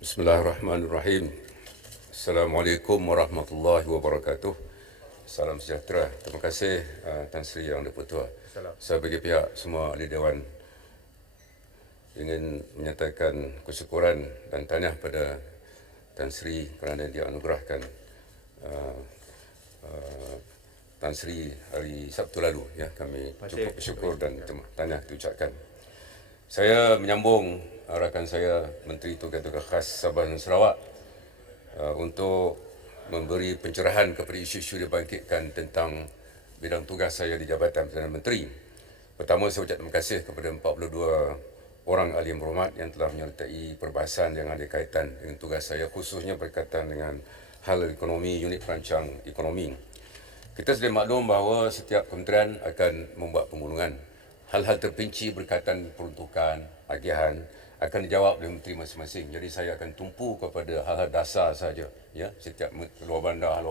Bismillahirrahmanirrahim. Assalamualaikum warahmatullahi wabarakatuh. Salam sejahtera. Terima kasih Tan Sri Yang di-Pertua. Saya bagi pihak semua ahli Dewan ingin menyatakan kesyukuran dan tahniah pada Tan Sri kerana dia anugerahkan Tan Sri hari Sabtu lalu. Ya, kami cukup bersyukur dan tahniah diucapkan. Saya menyambung rakan saya Menteri Tugas-Tugas Khas Sabah dan Sarawak untuk memberi pencerahan kepada isu-isu dibangkitkan tentang bidang tugas saya di Jabatan Perdana Menteri. Pertama, saya ucap terima kasih kepada 42 orang ahli yang berhormat yang telah menyertai perbahasan yang ada kaitan dengan tugas saya, khususnya berkaitan dengan hal ekonomi, unit perancang ekonomi. Kita sedia maklum bahawa setiap kementerian akan membuat pemulungan. Hal-hal terperinci berkaitan peruntukan, agihan akan dijawab oleh menteri masing-masing. Jadi saya akan tumpu kepada hal-hal dasar saja. Ya, setiap luar bandar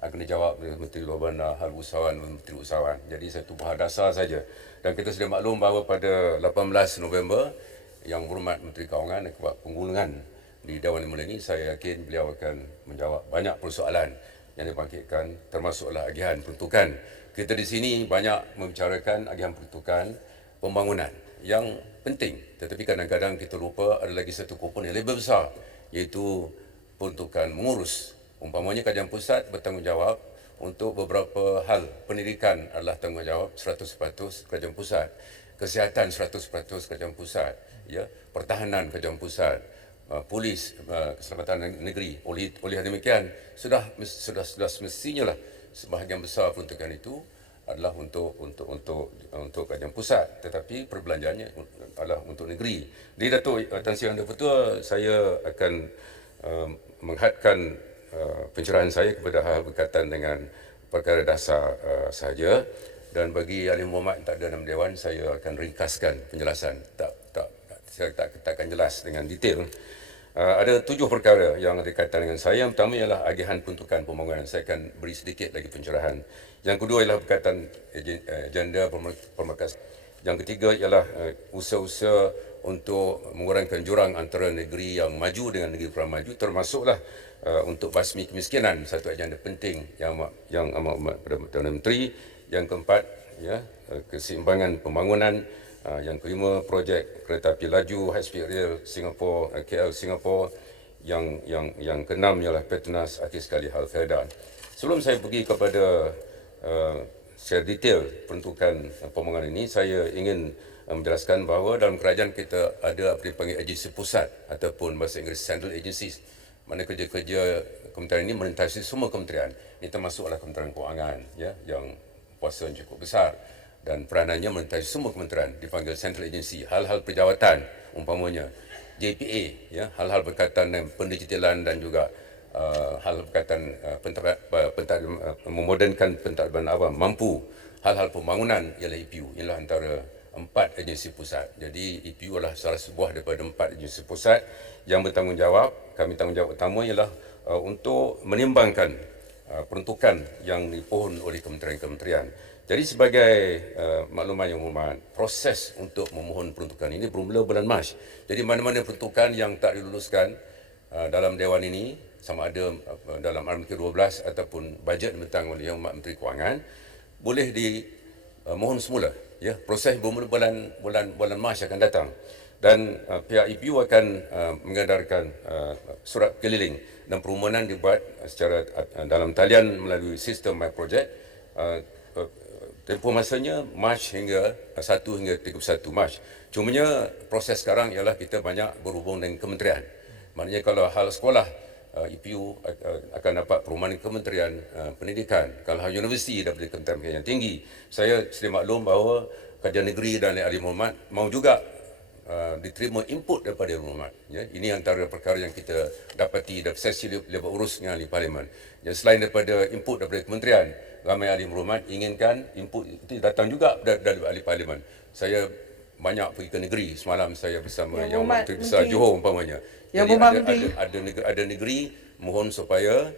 akan dijawab oleh menteri luar bandar, hal usahawan oleh menteri usahawan. Jadi saya tumpu hal dasar saja. Dan kita sudah maklum bahawa pada 18 November Yang Berhormat Menteri Kewangan akan buat pengulungan di Dewan Yang Mulia ini. Saya yakin beliau akan menjawab banyak persoalan yang dibangkitkan, termasuklah agihan peruntukan. Kita di sini banyak membicarakan agihan peruntukan pembangunan yang penting, tetapi kadang-kadang kita lupa ada lagi satu komponen yang lebih besar, iaitu peruntukan mengurus. Umpamanya Kerajaan Pusat bertanggungjawab untuk beberapa hal. Pendidikan adalah tanggungjawab 100% Kerajaan Pusat, kesihatan 100% Kerajaan Pusat, ya, pertahanan Kerajaan Pusat, polis, keselamatan negeri. Oleh demikian sudah semestinya lah sebahagian besar peruntukan itu adalah untuk Kerajaan Pusat, tetapi perbelanjaannya adalah untuk negeri. Jadi Datuk Tan Sri Yang di-Pertua, saya akan menghadkan pencerahan saya kepada hal berkaitan dengan perkara dasar sahaja, dan bagi ahli berhormat yang tak ada dalam Dewan, saya akan ringkaskan penjelasan. Saya tak akan jelas dengan detail. Ada 7 perkara yang ada kaitan dengan saya. Yang pertama ialah agihan peruntukan pembangunan. Saya akan beri sedikit lagi pencerahan. Yang kedua ialah berkaitan agenda pemerakas. Yang ketiga ialah usaha-usaha untuk mengurangkan jurang antara negeri yang maju dengan negeri kurang maju, termasuklah untuk basmi kemiskinan, satu agenda penting yang amat Perdana Menteri. Yang keempat, ya, keseimbangan pembangunan. Yang kelima, projek kereta api laju high speed rail Singapore, KL Singapore. Yang keenam ialah Petronas akhir sekali hal Fedan. Sebelum saya pergi kepada secara detail peruntukan pembangunan ini, saya ingin menjelaskan bahawa dalam kerajaan kita ada apa dipanggil agensi pusat ataupun bahasa Inggeris central agencies. Mana kerja-kerja kementerian ini melintasi semua kementerian. Ini termasuklah Kementerian Kewangan, ya, yang kuasa yang cukup besar, dan peranannya melintasi semua kementerian, dipanggil central agency. Hal-hal perjawatan, umpamanya JPA, ya, hal-hal berkaitan dengan pendigitalan dan juga hal berkaitan memodernkan pentadbiran awam, mampu. Hal-hal pembangunan ialah EPU, ialah antara 4 agensi pusat. Jadi EPU adalah salah sebuah daripada 4 agensi pusat yang bertanggungjawab. Kami tanggungjawab utama ialah untuk menimbangkan peruntukan yang dipohon oleh kementerian-kementerian. Jadi sebagai makluman yang berhormat, proses untuk memohon peruntukan ini bermula bulan Mac. Jadi mana-mana peruntukan yang tak diluluskan dalam Dewan ini, sama ada dalam Alam ke-12 ataupun bajet dibentang oleh Yang Berhormat Menteri Kewangan, boleh dimohon semula. Ya, proses bermula bulan Mac akan datang. Dan pihak EPU akan mengedarkan surat keliling, dan permohonan dibuat secara dalam talian melalui sistem My Project. Tempoh masanya Mac hingga 1 hingga 31 Mac. Cumanya proses sekarang ialah kita banyak berhubung dengan kementerian. Maknanya kalau hal sekolah, EPU akan dapat perumahan Kementerian Pendidikan. Kalau hal universiti daripada Kementerian yang tinggi. Saya sedia maklum bahawa Kerajaan Negeri dan ahli berhormat mahu juga diterima input daripada Yang Berhormat. Ya, ini antara perkara yang kita dapati dalam sesi lebar urus dengan ahli parlimen. Dan selain daripada input daripada kementerian, ramai ahli berhormat inginkan input itu datang juga dari ahli parlimen. Saya banyak pergi ke negeri. Semalam saya bersama Yang Menteri Besar Johor umpamanya. Jadi ada negeri mohon supaya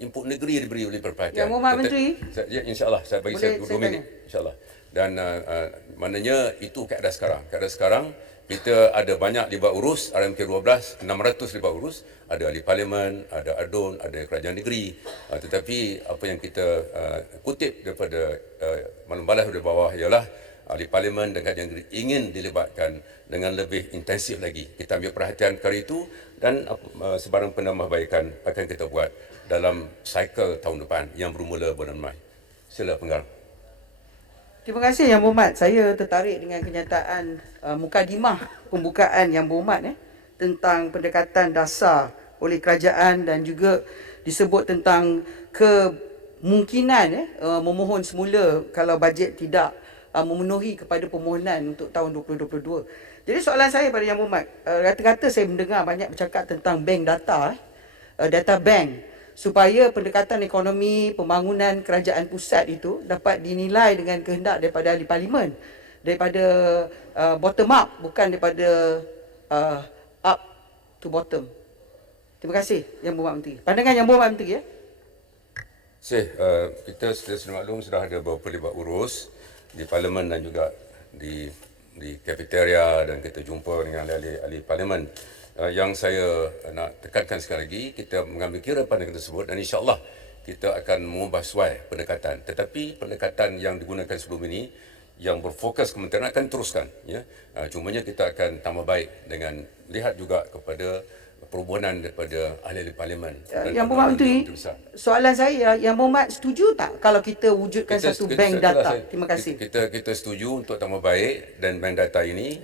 input negeri diberi oleh perhatian. Yang Berhormat Menteri. InsyaAllah saya bagi saya 2 minit. InsyaAllah. Dan maknanya itu keadaan sekarang. Keadaan sekarang kita ada banyak libat urus, RMK 12, 600 libat urus, ada ahli parlimen, ada ADUN, ada kerajaan negeri. Tetapi apa yang kita kutip daripada Malam Balas dari bawah ialah ahli parlimen dan kerajaan negeri ingin dilibatkan dengan lebih intensif lagi. Kita ambil perhatian kali itu dan sebarang penambahbaikan akan kita buat dalam cycle tahun depan yang bermula bulan Mac. Sila Penggarang. Terima kasih Yang Berhormat. Saya tertarik dengan kenyataan mukadimah pembukaan Yang Berhormat tentang pendekatan dasar oleh kerajaan dan juga disebut tentang kemungkinan memohon semula kalau bajet tidak memenuhi kepada permohonan untuk tahun 2022. Jadi soalan saya pada Yang Berhormat, rata-rata saya mendengar banyak bercakap tentang bank data, data bank, supaya pendekatan ekonomi pembangunan kerajaan pusat itu dapat dinilai dengan kehendak daripada ahli parlimen, daripada bottom up, bukan daripada up to bottom. Terima kasih Yang Berhormat Menteri. Pandangan Yang Berhormat Menteri Kita sudah maklum sudah ada beberapa libat urus di parlimen dan juga di kafeteria dan kita jumpa dengan ahli parlimen. Yang saya nak tekankan sekali lagi, kita mengambil kira pandangan tersebut dan insya-Allah kita akan mengubah suai pendekatan. Tetapi pendekatan yang digunakan sebelum ini yang berfokus kementerian akan teruskan, ya. Cumanya kita akan tambah baik dengan lihat juga kepada permohonan daripada ahli-ahli parlimen. Yang Berhormat Menteri, soalan saya, Yang Berhormat setuju tak kalau kita wujudkan satu bank data? Terima kasih. Kita setuju untuk tambah baik dan bank data ini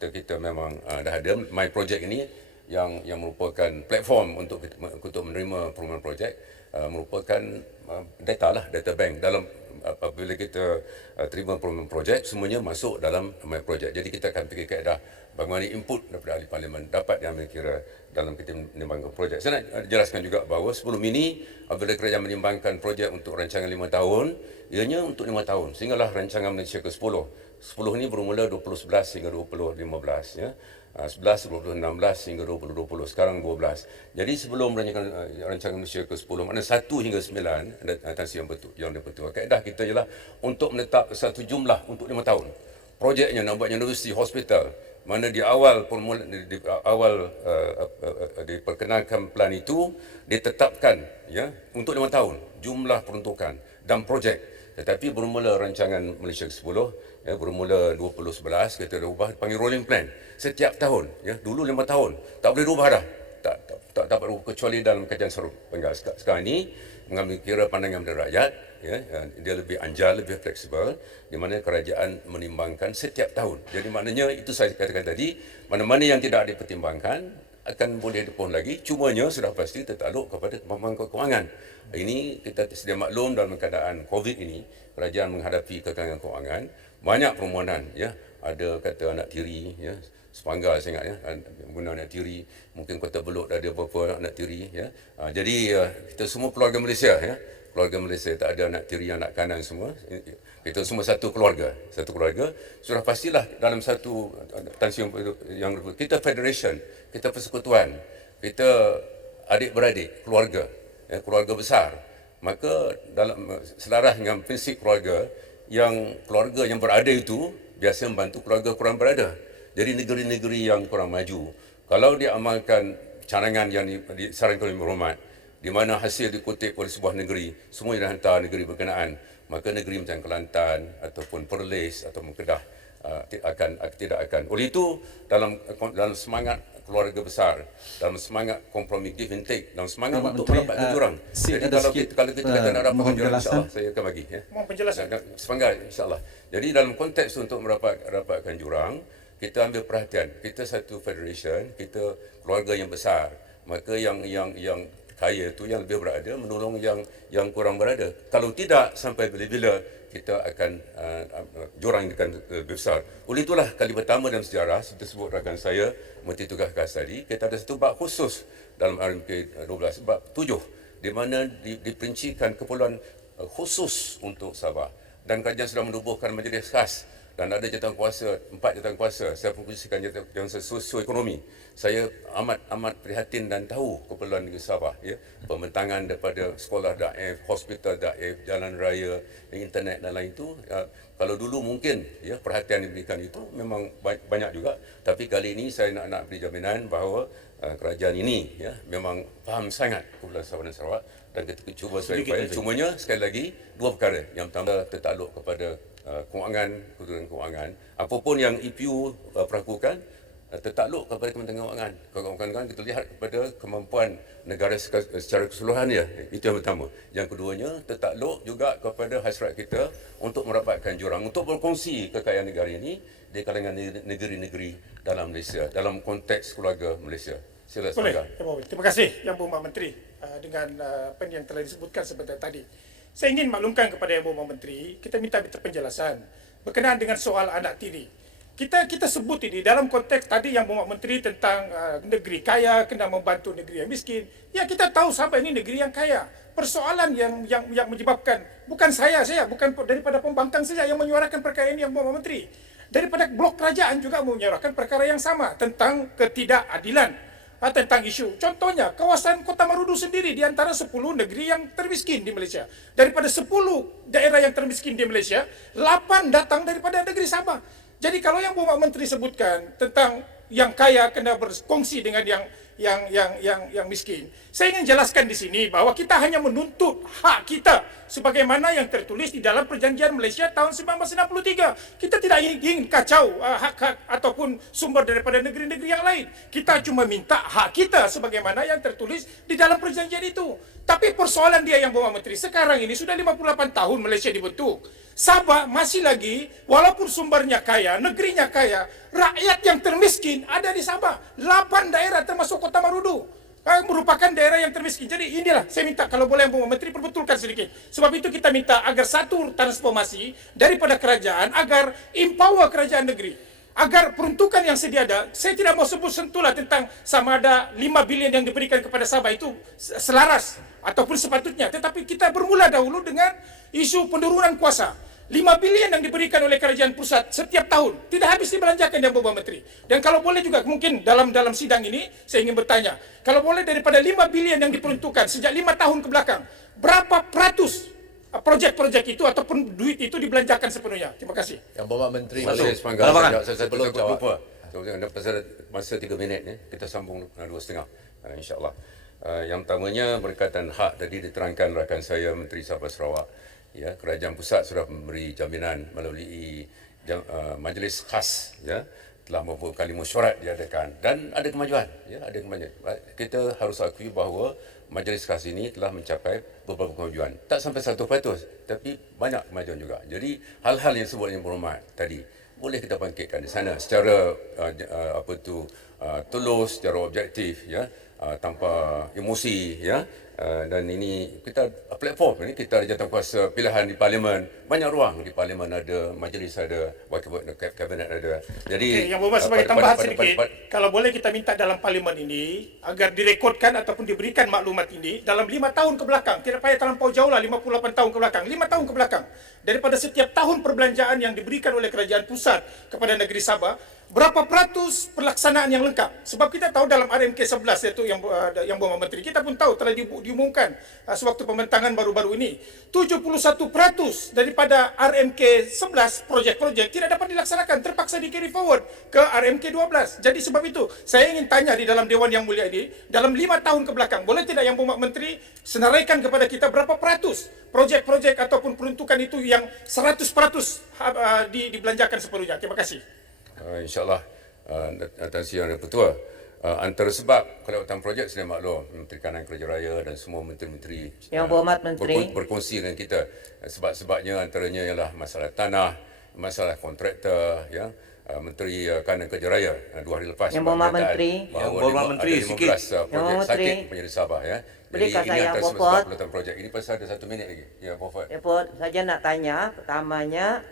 kita memang dah ada My Project ini yang merupakan platform untuk menerima permohonan projek, merupakan data bank dalam apabila kita terima permohonan projek semuanya masuk dalam My Project. Jadi kita akan fikir kaedah bagaimana input daripada ahli parlimen dapat diambil kira dalam kita menimbangkan projek. Saya nak jelaskan juga bahawa sebelum ini apabila kerajaan menimbangkan projek untuk rancangan 5 tahun, ianya untuk 5 tahun sehinggalah rancangan Malaysia ke-10. 10 ini bermula 2011 hingga 2015, ya. 11, 2016 hingga 2020, sekarang 12. Jadi sebelum rancangan Malaysia ke-10, maknanya 1 hingga 9, atasi yang betul. Kaedah kita ialah untuk menetap satu jumlah untuk 5 tahun. Projeknya nak buat universiti, hospital, mana di awal diperkenalkan plan itu ditetapkan, ya, untuk 5 tahun jumlah peruntukan dan projek. Tetapi bermula rancangan Malaysia ke-10, ya, bermula 2011 kita dah ubah panggil rolling plan setiap tahun, ya. Dulu 5 tahun tak boleh ubah dah, tak dapat ubah kecuali dalam kajian seru penggal. Sekarang ini mengambil kira pandangan dari rakyat, ya, dia lebih anjal, lebih fleksibel, di mana kerajaan menimbangkan setiap tahun. Jadi maknanya itu saya katakan tadi, mana-mana yang tidak dipertimbangkan akan boleh dipohon lagi, cumanya sudah pasti tertakluk kepada pemangku kewangan. Ini kita sedia maklum dalam keadaan COVID ini, kerajaan menghadapi kekurangan kewangan, banyak permohonan, ya. Ada kata anak tiri, ya. Sepanggal saya ingat, ya, guna anak tiri, mungkin Kota Beluk dah ada beberapa anak tiri, ya. Jadi kita semua keluarga Malaysia, ya. Keluarga Malaysia tak ada anak tiri, anak kanan semua. Kita semua satu keluarga. Sudah pastilah dalam satu tansium yang kita federation, kita persekutuan, kita adik-beradik, keluarga, ya, keluarga besar. Maka dalam selaras dengan prinsip keluarga yang berada itu biasa membantu keluarga kurang berada. Jadi negeri-negeri yang kurang maju, kalau dia amalkan cadangan yang disarankan oleh Berhormat, di mana hasil dikutip oleh sebuah negeri, semua yang hantar negeri berkenaan, maka negeri macam Kelantan ataupun Perlis ataupun Kedah tidak akan. Oleh itu dalam semangat keluarga besar, dalam semangat kompromi give and take, dalam semangat untuk mendapatkan jurang. Jadi kalau kita kata nak dapatkan jurang, insya-Allah saya akan bagi, ya. Mohon penjelasan. Sepanggal, insya-Allah. Jadi dalam konteks untuk mendapatkan jurang, kita ambil perhatian. Kita satu federation, kita keluarga yang besar. Maka yang kaya itu yang lebih berada menolong yang kurang berada. Kalau tidak, sampai bila-bila kita akan jurang akan lebih besar. Oleh itulah kali pertama dalam sejarah, kita sebut rakan saya Menteri Tugas Khas tadi, kita ada satu bab khusus dalam RMK 12, bab 7, di mana diperincikan keperluan khusus untuk Sabah. Dan kerajaan sudah menubuhkan majlis khas dan ada jawatan kuasa, 4 jawatan kuasa. Saya fungsikan jawatan sosioekonomi. Saya amat prihatin dan tahu keperluan negeri Sabah, ya. Pembentangan daripada sekolah daif, hospital daif, jalan raya, internet dan lain itu. Kalau dulu mungkin, ya, perhatian diberikan itu memang banyak juga, tapi kali ini saya nak beri jaminan bahawa kerajaan ini, ya, memang faham sangat keperluan Sabah dan Sarawak, dan kita cuba sebaik-baik. Cumanya sekali lagi dua perkara. Yang pertama tertakluk kepada kewangan, kedudukan kewangan. Apapun yang EPU perakukan, tertakluk kepada Kementerian Kewangan. Kewangan kita lihat kepada kemampuan negara secara keseluruhan, ya. Itu yang pertama. Yang keduanya tertakluk juga kepada hasrat kita untuk merapatkan jurang, untuk berkongsi kekayaan negara ini di kalangan negeri-negeri dalam Malaysia, dalam konteks keluarga Malaysia. Sila Boleh. Terima kasih Yang Berhormat Menteri dengan apa yang telah disebutkan sebentar tadi. Saya ingin maklumkan kepada Yang Berhormat Menteri, kita minta penjelasan berkenaan dengan soal anak tiri. Kita sebut ini dalam konteks tadi Yang Berhormat Menteri tentang negeri kaya kena membantu negeri yang miskin. Ya, kita tahu Sabah ini negeri yang kaya. Persoalan yang menyebabkan, bukan saya bukan daripada pembangkang saja yang menyuarakan perkara ini Yang Berhormat Menteri. Daripada blok kerajaan juga menyuarakan perkara yang sama tentang ketidakadilan. Tentang isu. Contohnya, kawasan Kota Marudu sendiri di antara 10 negeri yang termiskin di Malaysia. Daripada 10 daerah yang termiskin di Malaysia, 8 datang daripada negeri Sabah. Jadi kalau Yang Berhormat Menteri sebutkan tentang yang kaya kena berkongsi dengan yang miskin, saya ingin jelaskan di sini bahwa kita hanya menuntut hak kita sebagaimana yang tertulis di dalam Perjanjian Malaysia tahun 1963. Kita tidak ingin kacau hak-hak ataupun sumber daripada negeri-negeri yang lain. Kita cuma minta hak kita sebagaimana yang tertulis di dalam perjanjian itu. Tapi persoalan dia Yang Berhormat Menteri, sekarang ini sudah 58 tahun Malaysia dibentuk. Sabah masih lagi, walaupun sumbernya kaya, negerinya kaya, rakyat yang termiskin ada di Sabah. 8 daerah termasuk Kota Marudu merupakan daerah yang termiskin. Jadi inilah saya minta kalau boleh Yang Berhormat Menteri perbetulkan sedikit. Sebab itu kita minta agar satu transformasi daripada kerajaan, agar empower kerajaan negeri. Agar peruntukan yang sedia ada, saya tidak mau sebut sentuhlah tentang sama ada 5 bilion yang diberikan kepada Sabah itu selaras ataupun sepatutnya. Tetapi kita bermula dahulu dengan isu penurunan kuasa. 5 bilion yang diberikan oleh kerajaan pusat setiap tahun tidak habis dibelanjakan Yang Berhormat Menteri. Dan kalau boleh juga mungkin dalam sidang ini saya ingin bertanya, kalau boleh daripada 5 bilion yang diperuntukkan sejak 5 tahun ke belakang, berapa peratus projek-projek itu ataupun duit itu dibelanjakan sepenuhnya? Terima kasih. Yang Berhormat Menteri. Saya sepanggal saya belum lupa. Pasal masa 3 minit ni kita sambung 2.5 insya-Allah. Yang pertamanya berkaitan hak tadi diterangkan rakan saya Menteri Sabah Sarawak. Ya, kerajaan pusat sudah memberi jaminan melalui majlis khas, ya, telah beberapa kali mesyuarat diadakan dan ada kemajuan, ya, ada kemajuan. Kita harus akui bahawa majlis khas ini telah mencapai beberapa kemajuan. Tak sampai 100%, tapi banyak kemajuan juga. Jadi hal-hal yang disebut Yang Berhormat tadi boleh kita bangkitkan di sana secara tulus, secara objektif, ya, tanpa emosi, ya. Dan ini kita platform ini, kita ada jawatankuasa pilihan di parlimen, banyak ruang di parlimen, ada majlis, ada wakil kabinet ada. Jadi Yang Berhormat sebagai tambahan sedikit, kalau boleh kita minta dalam parlimen ini agar direkodkan ataupun diberikan maklumat ini dalam 5 tahun ke belakang, tidak payah terlampau jauh lah, 58 tahun ke belakang, 5 tahun ke belakang, daripada setiap tahun perbelanjaan yang diberikan oleh kerajaan pusat kepada negeri Sabah, berapa peratus pelaksanaan yang lengkap. Sebab kita tahu dalam RMK 11 iaitu yang Berhormat Menteri, kita pun tahu telah diumumkan sewaktu pembentangan baru-baru ini, 71% daripada RMK 11 projek-projek tidak dapat dilaksanakan, terpaksa di carry forward ke RMK 12. Jadi sebab itu saya ingin tanya di dalam Dewan Yang Mulia ini, dalam 5 tahun ke belakang, boleh tidak Yang Berhormat Menteri senaraikan kepada kita berapa peratus projek-projek ataupun peruntukan itu yang 100% dibelanjakan sepenuhnya. Terima kasih. InsyaAllah atas yang Ketua, antara sebab kelewatan projek sedia maklum, Menteri Kanan Kerja Raya dan semua menteri-menteri Yang Berhormat Menteri berkongsi dengan kita. Sebab-sebabnya antaranya ialah masalah tanah, masalah kontraktor, ya. Menteri Kanan Kerja Raya 2 hari lepas Yang Berhormat Menteri, Yang Berhormat Menteri sikit. projek sakit menjadi Sabah, ya. Berikan Jadi ini saya antara Bopot. sebab kelewatan projek. Ini pasal ada 1 minit lagi. Ya, Bopot. saja nak tanya, pertamanya,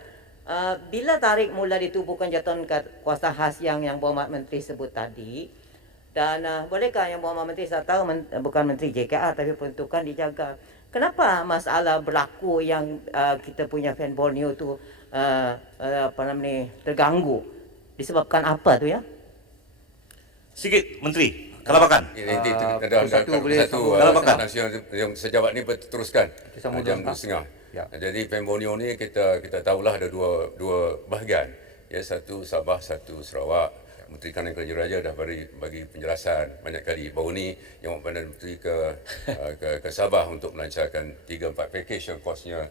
bila tarik mula ditubuhkan jawatan kuasa khas yang Berhormat Menteri sebut tadi, dan bolehkah Yang Berhormat Menteri, saya tahu bukan Menteri JKR tapi peruntukan dijaga. Kenapa masalah berlaku yang kita punya fan Borneo tu terganggu? Disebabkan apa tu ya? Sikit Menteri, kelabakan. Ini satu boleh sambung. yang sejawat ni teruskan sambung jam dulu, 2:30. Ya. Jadi Pemborneo ni kita tahulah ada dua bahagian. Ya, satu Sabah, satu Sarawak. Menteri Kanan Kerja Raja dah bagi penjelasan banyak kali. Baru ni Yang Perdana Menteri ke Sabah untuk melancarkan 3-4 package yang kosnya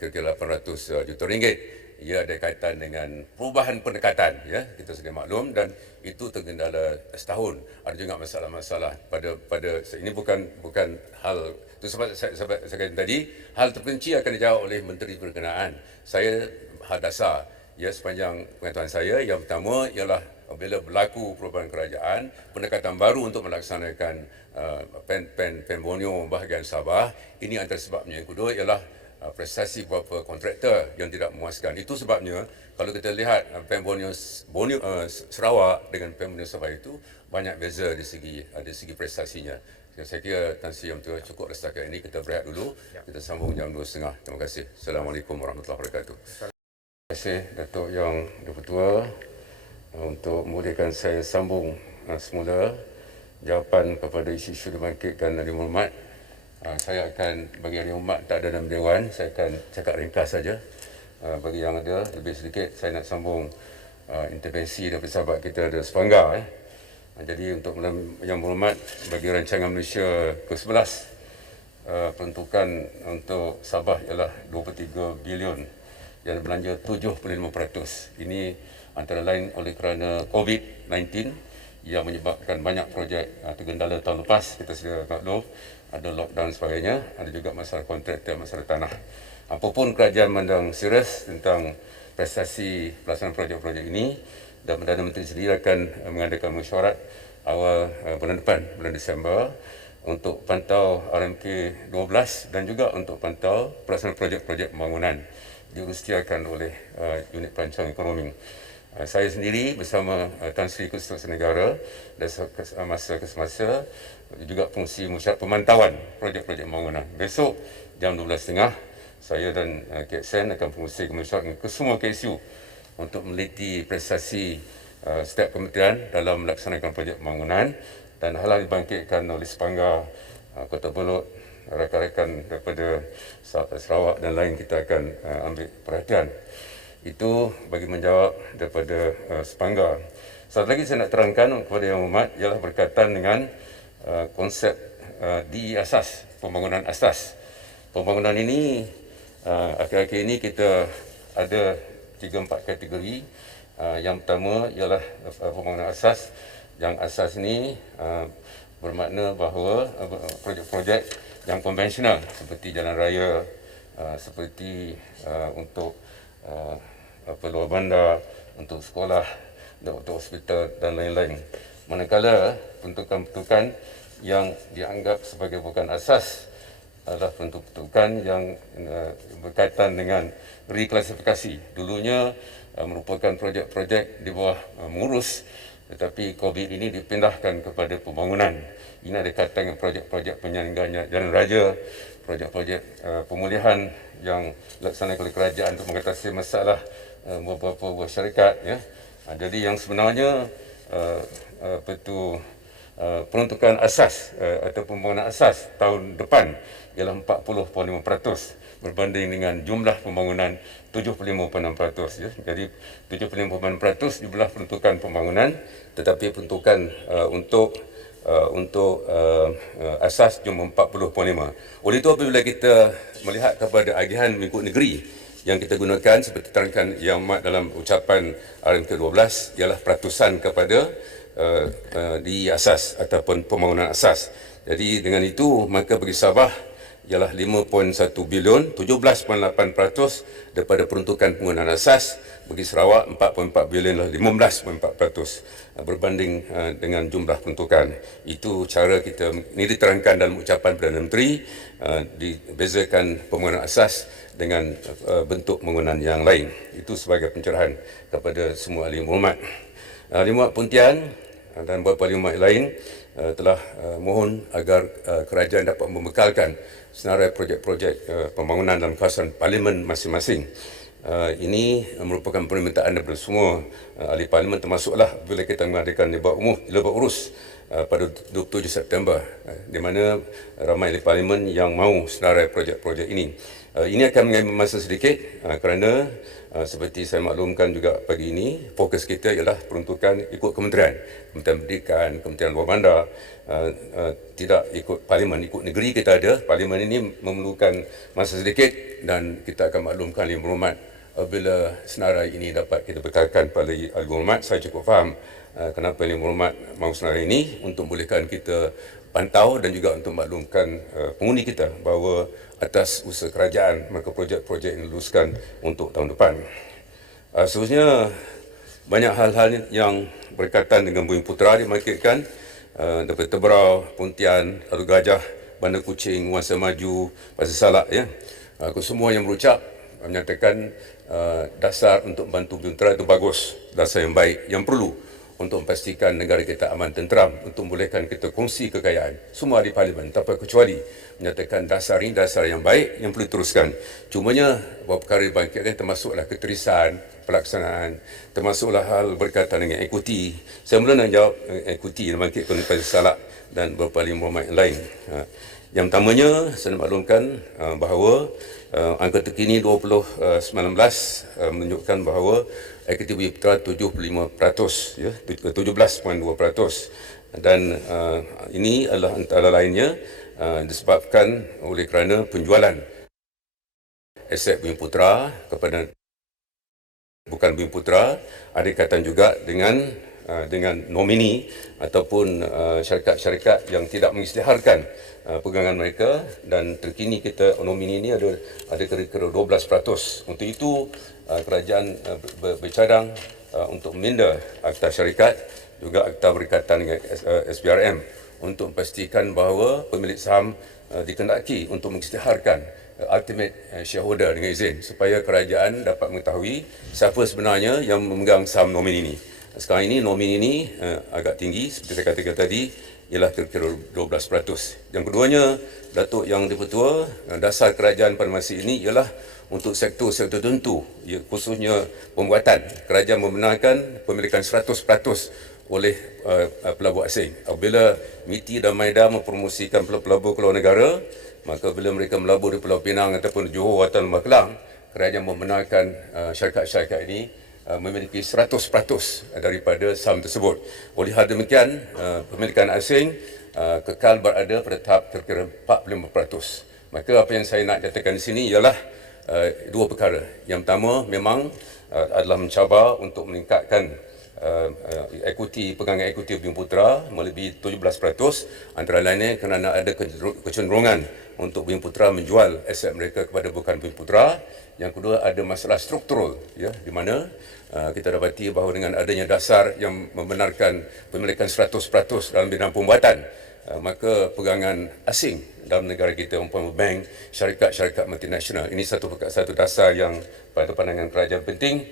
kira-kira 800 juta ringgit. Ia ada kaitan dengan perubahan pendekatan, ya, kita sedia maklum, dan itu tergendala setahun. Ada juga masalah-masalah pada ini bukan hal itu sebab saya kata tadi, hal terperinci akan dijawab oleh menteri berkenaan. Saya hal dasar, ya, sepanjang pengetahuan saya, yang pertama ialah apabila berlaku perubahan kerajaan, pendekatan baru untuk melaksanakan PEN Borneo bahagian Sabah, ini antara sebabnya. Yang kedua ialah prestasi beberapa kontraktor yang tidak memuaskan. Itu sebabnya kalau kita lihat PEN Borneo Sarawak dengan PEN Borneo Sabah itu banyak beza dari segi prestasinya. Saya kira Tan Sri Yang cukup setakat ini. Kita berehat dulu. Kita sambung jam 2:30. Terima kasih. Assalamualaikum warahmatullahi wabarakatuh. Terima kasih Datuk Yang Dipertua untuk membolehkan saya sambung semula jawapan kepada isu-isu dibangkitkan Ahli Berhormat. Saya akan, bagi Ahli Berhormat tak ada dalam Dewan, saya akan cakap ringkas saja. Bagi yang ada lebih sedikit, saya nak sambung intervensi daripada sahabat kita ada Sepanggar. Jadi untuk Yang Berhormat, bagi rancangan Malaysia ke-11, peruntukan untuk Sabah ialah 23 bilion yang belanja 75%. Ini antara lain oleh kerana COVID-19 yang menyebabkan banyak projek tergendala tahun lepas. Kita sudah maklum, ada lockdown sebagainya, ada juga masalah kontraktor, masalah tanah. Apapun kerajaan memandang serius tentang prestasi pelaksanaan projek-projek ini, dan Perdana Menteri sendiri akan mengadakan mesyuarat awal bulan depan, bulan Disember, untuk pantau RMK 12 dan juga untuk pantau pelaksanaan projek-projek pembangunan diurustiakan oleh unit perancang ekonomi. Saya sendiri bersama Tan Sri Ketua Negara dan masa ke semasa juga fungsi mesyuarat pemantauan projek-projek pembangunan. Besok jam 12.30 saya dan KXN akan fungsi mesyuarat ke semua KSU untuk meliti prestasi setiap kementerian dalam melaksanakan projek pembangunan, dan hal-hal dibangkitkan oleh Sepanggar, Kota Belud, rakan-rakan daripada Sarawak dan lain, kita akan ambil perhatian. Itu bagi menjawab daripada Sepanggar. Satu lagi saya nak terangkan kepada Yang Berhormat ialah berkaitan dengan konsep DE asas, pembangunan asas. Pembangunan ini akhir-akhir ini kita ada 3-4 kategori. Yang pertama ialah pembangunan asas. Yang asas ini bermakna bahawa projek-projek yang konvensional seperti jalan raya, seperti untuk luar bandar, untuk sekolah, untuk hospital dan lain-lain. Manakala peruntukan-peruntukan yang dianggap sebagai bukan asas adalah peruntukan yang berkaitan dengan reklasifikasi. Dulunya merupakan projek-projek di bawah mengurus, tetapi COVID ini dipindahkan kepada pembangunan. Ini ada kaitan dengan projek-projek penyelenggaraan jalan raya, projek-projek pemulihan yang dilaksanakan oleh kerajaan untuk mengatasi masalah beberapa buah syarikat. Ya. Jadi yang sebenarnya peruntukan asas atau pembangunan asas tahun depan ialah 40.5% berbanding dengan jumlah pembangunan 75.6%. Ya. Jadi 75.6% jumlah peruntukan pembangunan, tetapi peruntukan untuk asas cuma 40.5. Oleh itu apabila kita melihat kepada agihan mengikut negeri yang kita gunakan seperti terangkan Yang Amat dalam ucapan RMK 12 ialah peratusan kepada di asas ataupun pembangunan asas. Jadi dengan itu maka bagi Sabah ialah 5.1 bilion, 17.8% daripada peruntukan penggunaan asas. Bagi Sarawak 4.4 bilion lah 15.4% berbanding dengan jumlah peruntukan. Itu cara kita, ini diterangkan dalam ucapan Perdana Menteri, dibezakan pembangunan asas dengan bentuk pembangunan yang lain. Itu sebagai pencerahan kepada semua ahli berhormat. Ahli berhormat Pontian dan beberapa ahli berhormat lain telah mohon agar kerajaan dapat membekalkan senarai projek-projek pembangunan dalam kawasan parlimen masing-masing. Ini merupakan permintaan daripada semua ahli parlimen, termasuklah bila kita mengadakan lebat urus pada 27 September, di mana ramai ahli parlimen yang mahu senarai projek-projek ini. Ini akan mengambil masa sedikit kerana seperti saya maklumkan juga pagi ini, fokus kita ialah peruntukan ikut kementerian Pendidikan, Kementerian Luar Bandar, tidak ikut parlimen, ikut negeri kita ada. Parlimen ini memerlukan masa sedikit dan kita akan maklumkan Ahli Berhormat bila senarai ini dapat kita bekalkan pada Ahli Berhormat. Saya cukup faham kenapa Ahli Berhormat mahu senarai ini untuk membolehkan kita pantau dan juga untuk maklumkan pengundi kita bahawa atas usaha kerajaan maka projek-projek ini diluluskan untuk tahun depan. Seterusnya, banyak hal-hal yang berkaitan dengan Bumi Putera dimarketkan daripada Teberau, Pontian, Lalu Gajah, Bandar Kuching, Wangsa Maju, Pasir Salak. Ya. Aku semua yang berucap menyatakan dasar untuk membantu Bumi Putera itu bagus, dasar yang baik, yang perlu untuk memastikan negara kita aman tenteram, untuk membolehkan kita kongsi kekayaan. Semua ahli parlimen tanpa kecuali menyatakan dasar ini dasar yang baik yang perlu diteruskan. Cumanya beberapa perkara dibangkitkan termasuklah keterisan pelaksanaan, termasuklah hal berkaitan dengan ekuiti. Saya mula nak jawab ekuiti yang dibangkitkan oleh Pasir Salak dan beberapa ahli berhormat yang lain. Yang pertamanya, saya nak maklumkan bahawa angka terkini 2019 menunjukkan bahawa ekuiti Bumi Putera 75%, ya, 17.2%. Dan ini adalah antara lainnya disebabkan oleh kerana penjualan aset Bumi Putera kepada bukan Bumi Putera, ada kaitan juga dengan nomini ataupun syarikat-syarikat yang tidak mengisytiharkan pegangan mereka, dan terkini kita nomini ini ada kira-kira 12%. Untuk itu kerajaan bercadang untuk meminda akta syarikat, juga akta berkaitan dengan SPRM untuk memastikan bahawa pemilik saham dikendaki untuk mengisytiharkan ultimate shareholder dengan izin, supaya kerajaan dapat mengetahui siapa sebenarnya yang memegang saham nomini ini. Sekarang ini nomini ini agak tinggi, seperti saya katakan tadi, ialah kira-kira 12%. Yang keduanya, Datuk Yang Dipertua, dasar kerajaan pada masa ini ialah untuk sektor-sektor tertentu, khususnya pembuatan. Kerajaan membenarkan pemilikan 100% oleh pelabur asing. Apabila MITI dan MAIDA mempromosikan pelabur keluar negara, maka bila mereka melabur di Pulau Pinang ataupun Johor atau Lembah Kelang, kerajaan membenarkan syarikat-syarikat ini memiliki 100% daripada saham tersebut. Oleh hal demikian, pemilikan asing kekal berada pada tahap kira-kira 45%. Maka apa yang saya nak katakan di sini ialah dua perkara. Yang pertama memang adalah mencabar untuk meningkatkan pegangan ekuiti Bumi Putera melebihi 17%, antara lainnya kerana ada kecenderungan untuk Bumi Putera menjual aset mereka kepada bukan Bumi Putera. Yang kedua, ada masalah struktural, ya, di mana kita dapati bahawa dengan adanya dasar yang membenarkan pemilikan 100% dalam bidang pembuatan, maka pegangan asing dalam negara kita, umpama bank, syarikat-syarikat multinasional, ini satu dasar yang pada pandangan kerajaan penting.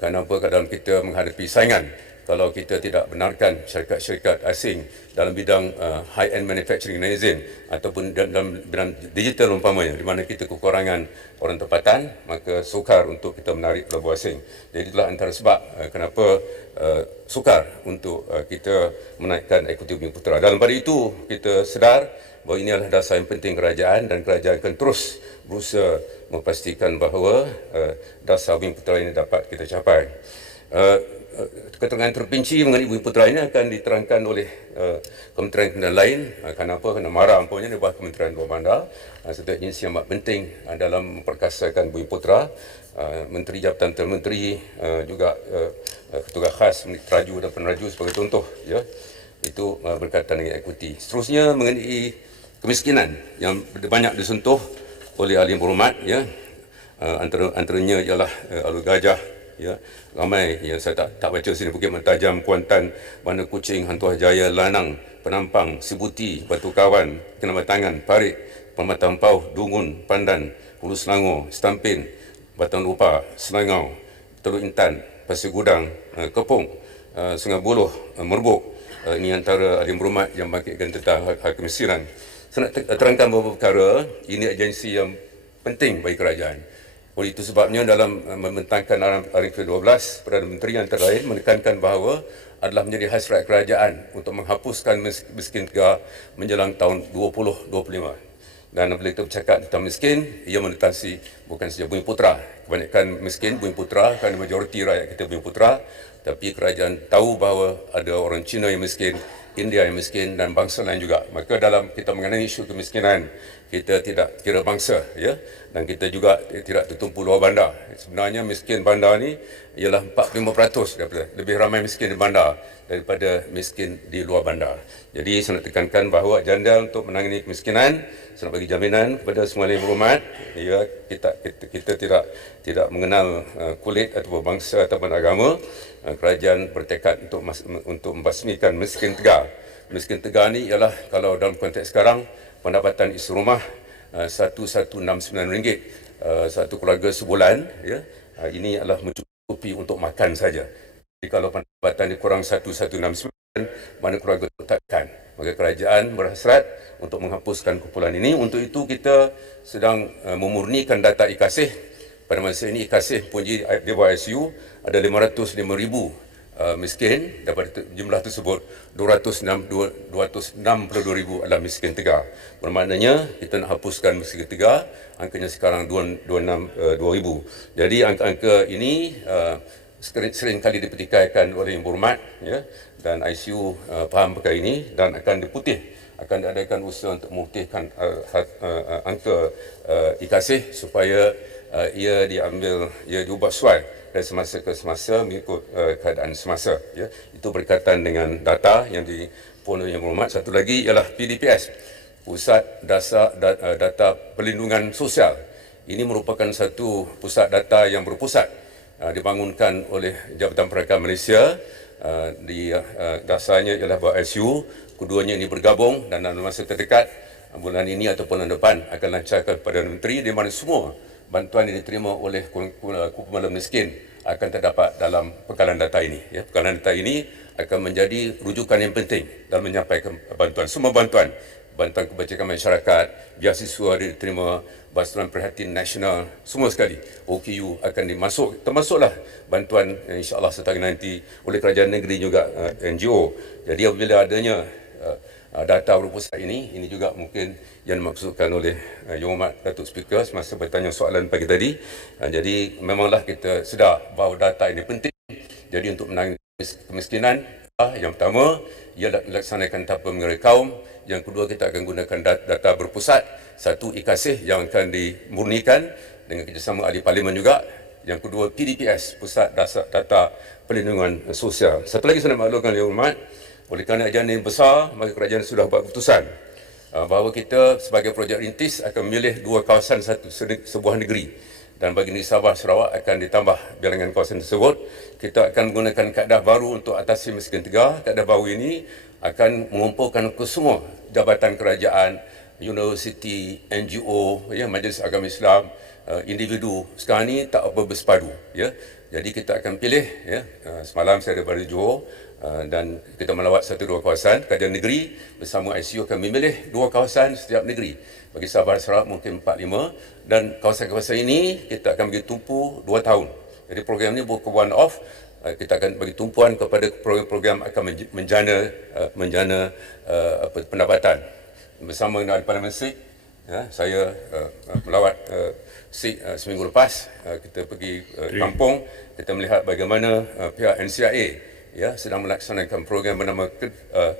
Kenapa dalam kita menghadapi saingan, kalau kita tidak benarkan syarikat-syarikat asing dalam bidang high-end manufacturing dan izin, ataupun dalam bidang digital umpamanya, di mana kita kekurangan orang tempatan, maka sukar untuk kita menarik pelabur asing. Jadi itulah antara sebab kenapa sukar untuk kita menaikkan ekuiti Bumi Putera. Dalam pada itu, kita sedar bahawa ini adalah dasar yang penting kerajaan, dan kerajaan akan terus berusaha memastikan bahawa dasar Bumi Putera ini dapat kita capai. Keterangan terperinci mengenai Bumi Putera ini akan diterangkan oleh kementerian-kementerian lain. Kenapa? Kerana MARA umpamanya di bawah Kementerian Luar Bandar, satu agensi yang amat penting dalam memperkasakan Bumi Putera. Menteri Jabatan Menteri juga ketua khas teraju dan peneraju sebagai contoh, ya, itu berkaitan dengan ekuiti. Seterusnya mengenai kemiskinan yang banyak disentuh oleh ahli berhormat, ya, antaranya ialah Lalu Gajah, ya, ramai yang saya tak baca sini, Bukit Mentajam, Kuantan, Bandar Kuching, Hantuah Jaya, Lanang, Penampang, Sibuti, Batu Kawan, Kinabatangan, Parit, Permata Ampau, Dungun, Pandan, Hulu Selangor, Stampin, Batan Rupa, Selangau, Teluk Intan, Pasir Gudang, Kepong, Sungai Buloh, Merbuk. Ini antara ahli berhormat yang bangkitkan tentang hal kemiskinan. Saya nak terangkan beberapa perkara. Ini agensi yang penting bagi kerajaan. Oleh itu sebabnya dalam membentangkan Arif ke-12, Perdana Menteri antara lain menekankan bahawa adalah menjadi hasrat kerajaan untuk menghapuskan miskin tegar menjelang tahun 2025. Dan apabila kita bercakap tentang miskin, ia menotasi bukan saja bumi putra. Kebanyakan miskin bumi putra kerana majoriti rakyat kita bumi putra. Tapi kerajaan tahu bahawa ada orang Cina yang miskin, India yang miskin dan bangsa lain juga. Maka dalam kita mengenai isu kemiskinan, kita tidak kira bangsa, ya, dan kita juga tidak tertumpu luar bandar. Sebenarnya miskin bandar ni ialah 45% daripada lebih ramai miskin di bandar daripada miskin di luar bandar. Jadi saya nak tekankan bahawa agenda untuk menangani kemiskinan, saya nak bagi jaminan kepada semua yang berhormat, ya, kita tidak mengenal kulit atau bangsa ataupun agama. Kerajaan bertekad untuk membasmikan miskin tegar. Miskin tegar ni ialah kalau dalam konteks sekarang pendapatan isi rumah RM1169, satu keluarga sebulan, ya, ini adalah mencukupi untuk makan saja. Jadi kalau pendapatan dikurang 1169, mana keluarga takkan. Maka kerajaan berhasrat untuk menghapuskan kumpulan ini. Untuk itu kita sedang memurnikan data IKASIH. Pada masa ini IKASIH punji di bawah ICU ada 505,000 miskin. Daripada jumlah tersebut 262,000 adalah miskin tegar. Bermaknanya kita nak hapuskan miskin tegar, angkanya sekarang 2,000. Jadi angka-angka ini sering kali dipertikaikan oleh Yang Berhormat, ya, dan ICU faham perkara ini dan akan diadakan usaha untuk memutihkan angka IKASIH supaya ia diubah sesuai dari semasa ke semasa mengikut keadaan semasa, ya. Itu berkaitan dengan data yang dipun oleh Yang Berhormat. Satu lagi ialah PDPS, Pusat Data Perlindungan Sosial. Ini merupakan satu pusat data yang berpusat, dibangunkan oleh Jabatan Perangkat Malaysia. Dasarnya ialah bawah ICU. Keduanya ini bergabung dan dalam masa terdekat, bulan ini ataupun bulan depan, akan lancarkan Perdana Menteri, di mana semua bantuan yang diterima oleh kumpulan miskin akan terdapat dalam pekalan data ini. Ya, pekalan data ini akan menjadi rujukan yang penting dalam menyampaikan bantuan. Semua bantuan kebajikan masyarakat, beasiswa diterima, bantuan perhatian nasional, semua sekali OKU akan termasuklah bantuan insya-Allah setahun nanti oleh kerajaan negeri juga NGO. Jadi apabila adanya data berpusat ini juga mungkin yang dimaksudkan oleh Yang Berhormat Datuk Speaker semasa bertanya soalan pagi tadi. Jadi memanglah kita sedar bahawa data ini penting. Jadi untuk menangani kemiskinan, yang pertama ialah laksanakan tanpa mengira kaum. Yang kedua, kita akan gunakan data berpusat. Satu, IKASIH yang akan dimurnikan dengan kerjasama ahli parlimen juga. Yang kedua, PDPS, Pusat Data Perlindungan Sosial. Satu lagi saya nak maklumkan Yang Berhormat, oleh kerana agenda yang besar, maka kerajaan sudah buat keputusan bahawa kita sebagai projek rintis akan memilih dua kawasan sebuah negeri. Dan bagi negeri Sabah Sarawak akan ditambah bilangan kawasan tersebut. Kita akan menggunakan kaedah baru untuk atasi miskin tegar. Kaedah baru ini akan mengumpulkan ke semua jabatan kerajaan, universiti, NGO, ya, Majlis Agama Islam, individu. Sekarang ni tak apa bersepadu, ya. Jadi kita akan pilih, ya. Semalam saya ada pada Johor dan kita melawat 1-2 kawasan. Kerajaan negeri bersama ICU akan memilih 2 kawasan setiap negeri. Bagi Sabah Sarawak mungkin 4-5, dan kawasan-kawasan ini kita akan bagi tumpu 2 tahun. Jadi program ini bukan one off. Kita akan bagi tumpuan kepada program-program akan menjana pendapatan. Bersama dengan Parlimen Sikh, ya, saya melawat Sikh seminggu lepas. Kita pergi kampung, kita melihat bagaimana pihak NCIA, ya, sedang melaksanakan program bernama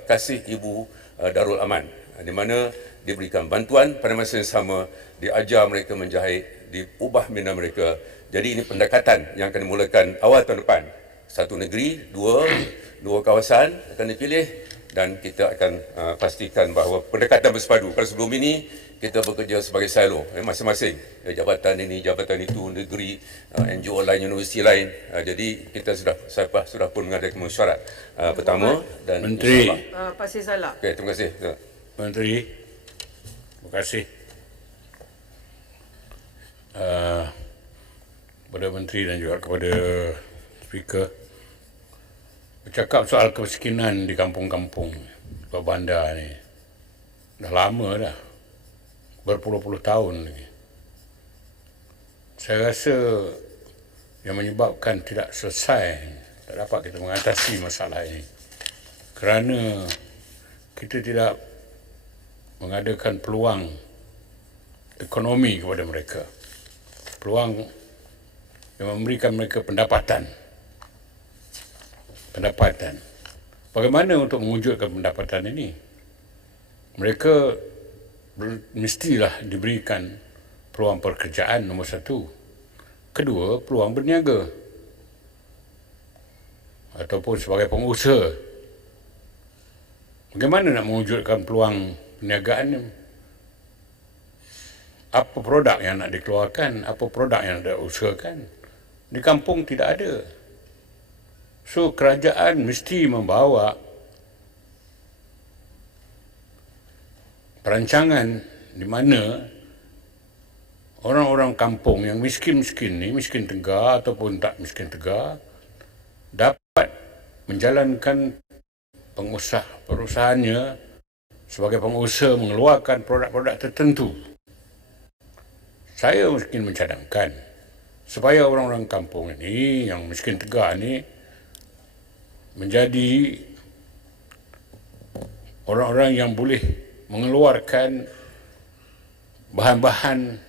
Kasih Ibu Darul Aman, di mana diberikan bantuan pada masa yang sama, diajar mereka menjahit, diubah minda mereka. Jadi ini pendekatan yang akan dimulakan awal tahun depan. Satu negeri, dua kawasan akan dipilih, dan kita akan pastikan bahawa pendekatan bersepadu. Kalau sebelum ini kita bekerja sebagai silo, masing-masing, jabatan ini, jabatan itu, negeri, NGO lain, universiti lain. Jadi kita sudah pun mengadakan mesyuarat pertama dan Menteri. Pak Salah. Okey, terima kasih. Menteri, terima kasih. Kepada Menteri dan juga kepada Speaker, bercakap soal kemiskinan di kampung-kampung, di bandar ni. dah lama dah. Berpuluh-puluh tahun lagi. Saya rasa yang menyebabkan tidak selesai, tak dapat kita mengatasi masalah ini kerana kita tidak mengadakan peluang ekonomi kepada mereka. Peluang yang memberikan mereka pendapatan. Bagaimana untuk mewujudkan pendapatan ini? Mereka mestilah diberikan peluang pekerjaan nombor satu. Kedua, peluang berniaga ataupun sebagai pengusaha. Bagaimana nak mewujudkan peluang perniagaan ni? Apa produk yang nak dikeluarkan, apa produk yang nak diusahakan? Di kampung tidak ada. So, kerajaan mesti membawa perancangan di mana orang-orang kampung yang miskin-miskin ni, miskin tegar ataupun tak miskin tegar, dapat menjalankan perusahaannya sebagai pengusaha mengeluarkan produk-produk tertentu. Saya mungkin mencadangkan supaya orang-orang kampung ini yang miskin tegar ni menjadi orang-orang yang boleh mengeluarkan bahan-bahan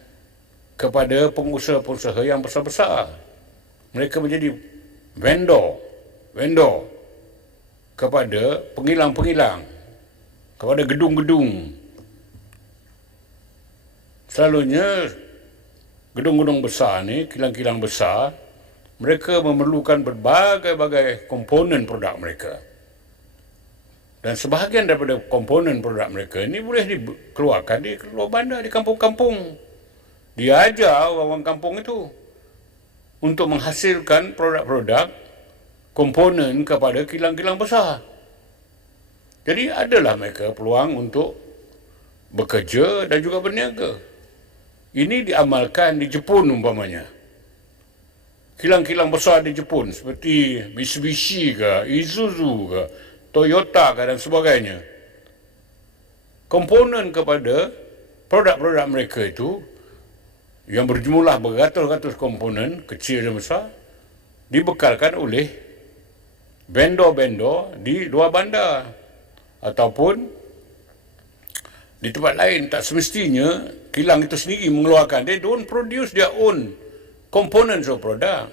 kepada pengusaha-pengusaha yang besar-besar. Mereka menjadi vendor kepada pengilang-pengilang, kepada gedung-gedung. Selalunya gedung-gedung besar ni, kilang-kilang besar, mereka memerlukan berbagai-bagai komponen produk mereka. Dan sebahagian daripada komponen produk mereka ini boleh dikeluarkan di luar bandar, di kampung-kampung. Dia ajar orang kampung itu untuk menghasilkan produk-produk komponen kepada kilang-kilang besar. Jadi adalah mereka peluang untuk bekerja dan juga berniaga. Ini diamalkan di Jepun umpamanya. Kilang-kilang besar di Jepun seperti Mitsubishi ke, Isuzu ke, Toyota ke dan sebagainya. Komponen kepada produk-produk mereka itu yang berjumlah beratus-ratus komponen, kecil dan besar, dibekalkan oleh vendor-vendor di luar bandar ataupun di tempat lain. Tak semestinya kilang itu sendiri mengeluarkan. They don't produce their own components of product.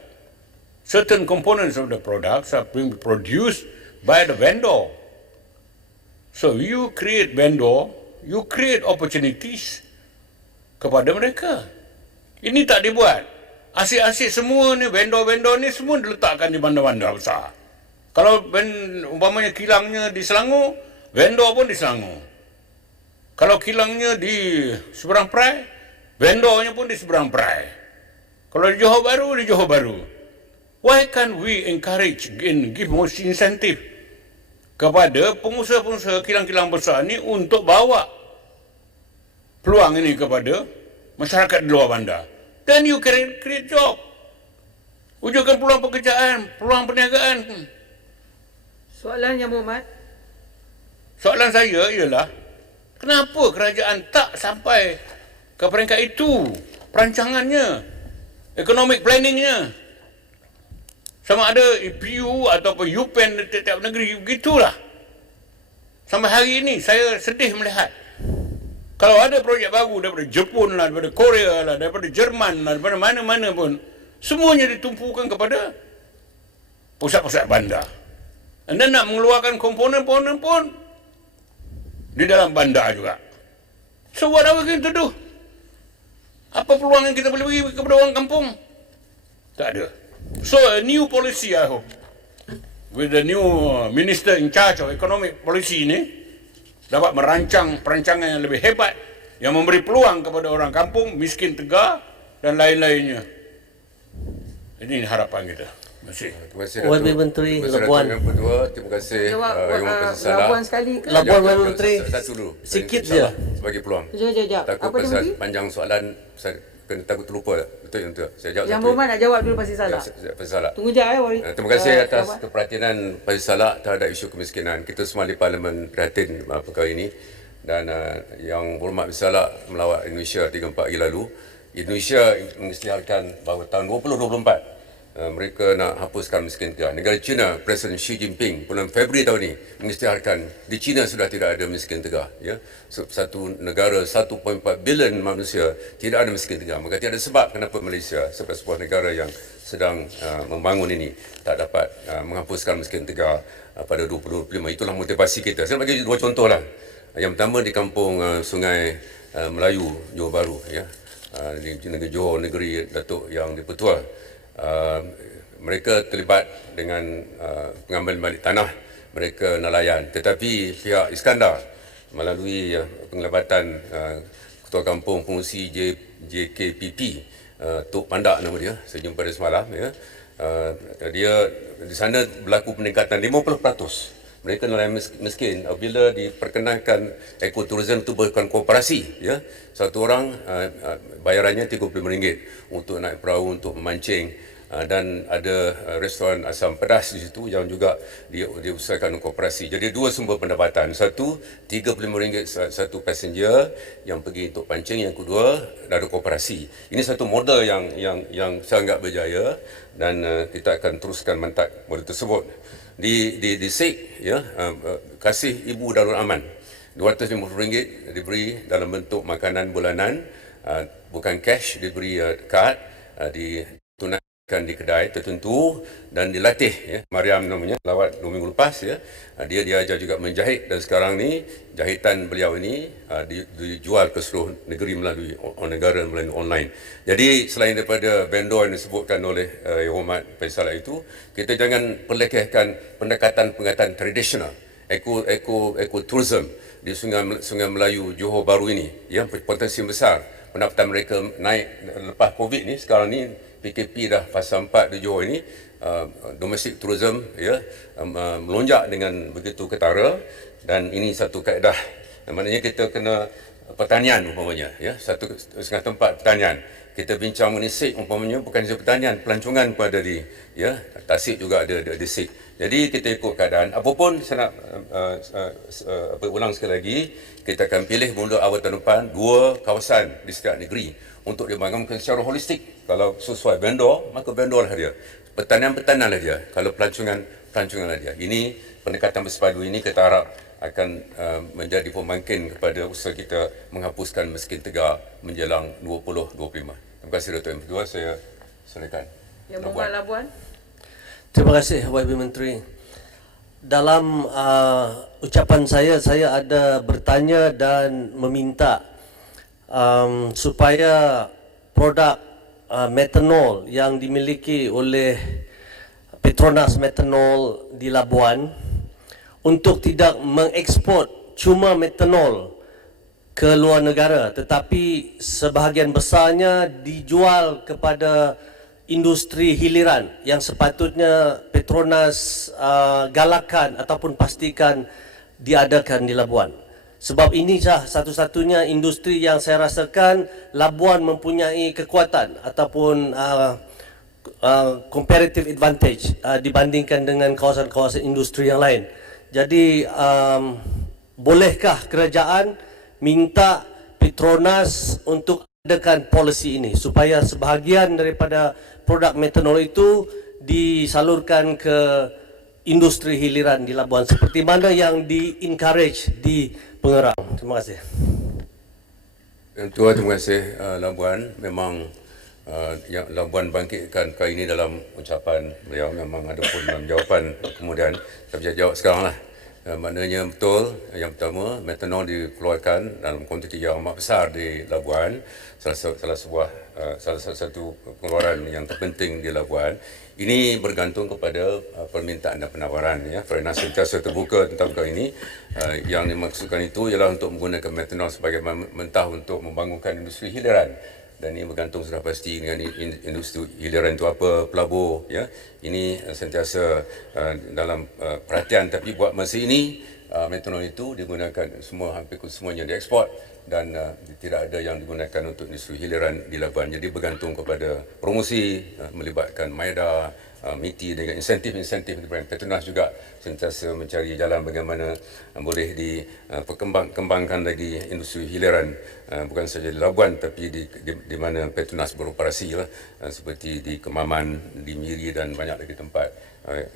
Certain components of the products are being produced by the vendor. So you create vendor, you create opportunities kepada mereka. Ini tak dibuat. Asyik-asyik semua ni, vendor-vendor ni semua diletakkan di bandar-bandar besar. Kalau umpamanya kilangnya di Selangor, vendor pun di Selangor. Kalau kilangnya di seberang perai, vendornya pun di seberang perai. Kalau di Johor Bahru, di Johor Bahru. Why can't we encourage and give more incentive kepada pengusaha-pengusaha kilang-kilang besar ni untuk bawa peluang ini kepada masyarakat di luar bandar? Then you can create job. Wujudkan peluang pekerjaan, peluang perniagaan. Soalan Yang Berhormat. Soalan saya ialah, kenapa kerajaan tak sampai ke peringkat itu? Perancangannya, economic planningnya. Sama ada EPU ataupun UPEN di tiap negeri, begitulah. Sampai hari ini saya sedih melihat. Kalau ada projek baru daripada Jepun lah, daripada Korea lah, daripada Jerman lah, daripada mana-mana pun, semuanya ditumpukan kepada pusat-pusat bandar. Anda nak mengeluarkan komponen-komponen pun di dalam bandar juga. So what are we going to do? Apa peluang yang kita boleh bagi kepada orang kampung? Tak ada. So a new policy, I hope, with the new minister in charge of economic policy ini, dapat merancang perancangan yang lebih hebat, yang memberi peluang kepada orang kampung, miskin tegar dan lain-lainnya. Ini harapan kita. Terima kasih. Terima kasih Wakil Datuk. Menteri Terima kasih Labuan. Datuk yang kedua. Terima kasih Yang Berpesalah. Labuan sekali ke? Labuan, Wakil Menteri. Satu dulu. Sikit InsyaAllah, je. sebagai peluang. Sekejap. Takut Apa dia pasal Menteri? panjang soalan, saya kena takut terlupa. Betul yang betul. Saya jawab Yang satu. Berhormat nak jawab dulu pasal salah. Pasal salah. Tunggu je Wari. Terima kasih atas Labuan. keperhatianan Pasal Salak terhadap isu kemiskinan. Kita semua di Parlimen prihatin perkara ini. dan yang berhormat bersalah melawat Indonesia 3-4 hari lalu, Indonesia mengisytiharkan bahawa tahun 2024 mereka nak hapuskan miskin tengah. Negara China, Presiden Xi Jinping bulan Februari tahun ini mengisytiharkan di China sudah tidak ada miskin tengah. Ya, satu negara 1.4 bilion manusia tidak ada miskin tengah. Maka tiada sebab kenapa Malaysia sebagai sebuah negara yang sedang membangun ini tak dapat menghapuskan miskin tengah pada 2025. Itulah motivasi kita. Saya nak bagi dua contoh lah. Yang pertama di kampung Sungai Melayu, Johor Bahru, ya, di negeri Johor, negeri Datuk Yang di-Pertua. Mereka terlibat dengan pengambilan balik tanah, mereka nelayan, tetapi pihak Iskandar melalui penglibatan Ketua Kampung Pengurusi JKPP, Tok Pandak nama dia, saya jumpa dia semalam, ya. Dia di sana berlaku peningkatan 50%. Mereka nelayan miskin apabila diperkenankan ekoturism itu bukan koperasi, ya. Satu orang bayarannya RM30 untuk naik perahu untuk memancing, dan ada restoran asam pedas di situ yang juga diusahakan koperasi. Jadi dua sumber pendapatan. Satu, RM35 satu passenger yang pergi untuk pancing, yang kedua dari koperasi. Ini satu model yang sangat berjaya dan kita akan teruskan mantat model tersebut. Di SIG, ya, Kasih Ibu Darul Aman, RM250 diberi dalam bentuk makanan bulanan, bukan cash, diberi kad, ditunaikan di kedai tertentu dan dilatih, ya. Mariam namanya, lawat 2 minggu lepas, ya. Dia diajar juga menjahit dan sekarang ni jahitan beliau ini dijual ke seluruh negeri melalui negara melalui online. Jadi selain daripada vendor yang disebutkan oleh Yang Hormat Faisal itu, kita jangan perlekehkan pendekatan tradisional, ekoturism di Sungai Melayu Johor Bahru ini, yang potensi besar. Pendapatan mereka naik lepas Covid ni. Sekarang ni PKP dah fasa 4 di Johor ini, domestic tourism, ya, melonjak dengan begitu ketara, dan ini satu kaedah. Maknanya kita kena pertanian umpamanya, ya, satu setengah tempat pertanian. Kita bincang mengenai SIG umpamanya, bukan sahaja pertanian, pelancongan pun ada di, ya, Tasik juga ada di SIG. Jadi kita ikut keadaan. Apapun saya nak ulang sekali lagi, kita akan pilih mula awal tahun depan 2 kawasan di setiap negeri untuk dibangunkan secara holistik. Kalau sesuai vendor, maka vendor lah dia. Pertanian lah dia. Kalau pelancongan lah dia. Ini pendekatan bersepadu ini kita harap akan menjadi pembangkit kepada usaha kita menghapuskan miskin tegar menjelang 2025. Terima kasih Datuk M2, saya serahkan. Yang Berhormat Labuan. Terima kasih YB Menteri. Dalam ucapan saya ada bertanya dan meminta supaya produk metanol yang dimiliki oleh Petronas Metanol di Labuan untuk tidak mengekspor cuma metanol ke luar negara, tetapi sebahagian besarnya dijual kepada industri hiliran yang sepatutnya Petronas galakkan ataupun pastikan diadakan di Labuan. Sebab ini satu-satunya industri yang saya rasakan Labuan mempunyai kekuatan ataupun comparative advantage dibandingkan dengan kawasan-kawasan industri yang lain. Jadi bolehkah kerajaan minta Petronas untuk adakan polisi ini supaya sebahagian daripada produk metanol itu disalurkan ke industri hiliran di Labuan seperti mana yang di-encourage di Pengerang. Terima kasih. Terima kasih Labuan. Memang yang Labuan bangkitkan kali ini dalam ucapan beliau memang ada pun dalam jawapan kemudian, tapi saya jawab sekarang lah. Maknanya betul, yang pertama metanol dikeluarkan dalam kuantiti yang amat besar di Labuan, salah satu pengeluaran yang terpenting di Labuan. Ini bergantung kepada permintaan dan penawaran, ya. Kerana sentiasa terbuka tentang perkara ini. Yang dimaksudkan itu ialah untuk menggunakan metanol sebagai mentah untuk membangunkan industri hiliran. Dan ini bergantung sudah pasti dengan industri hiliran itu apa, pelabur, ya. Ini sentiasa dalam perhatian, tapi buat masa ini metanol itu digunakan hampir semuanya diekspor dan tidak ada yang digunakan untuk industri hiliran di Labuan. Jadi bergantung kepada promosi, melibatkan Maeda, MITI dengan insentif-insentif daripada Petronas juga sentiasa mencari jalan bagaimana boleh dikembangkan lagi industri hiliran, bukan saja di Labuan tapi di mana Petronas beroperasi lah, seperti di Kemaman, di Miri dan banyak lagi tempat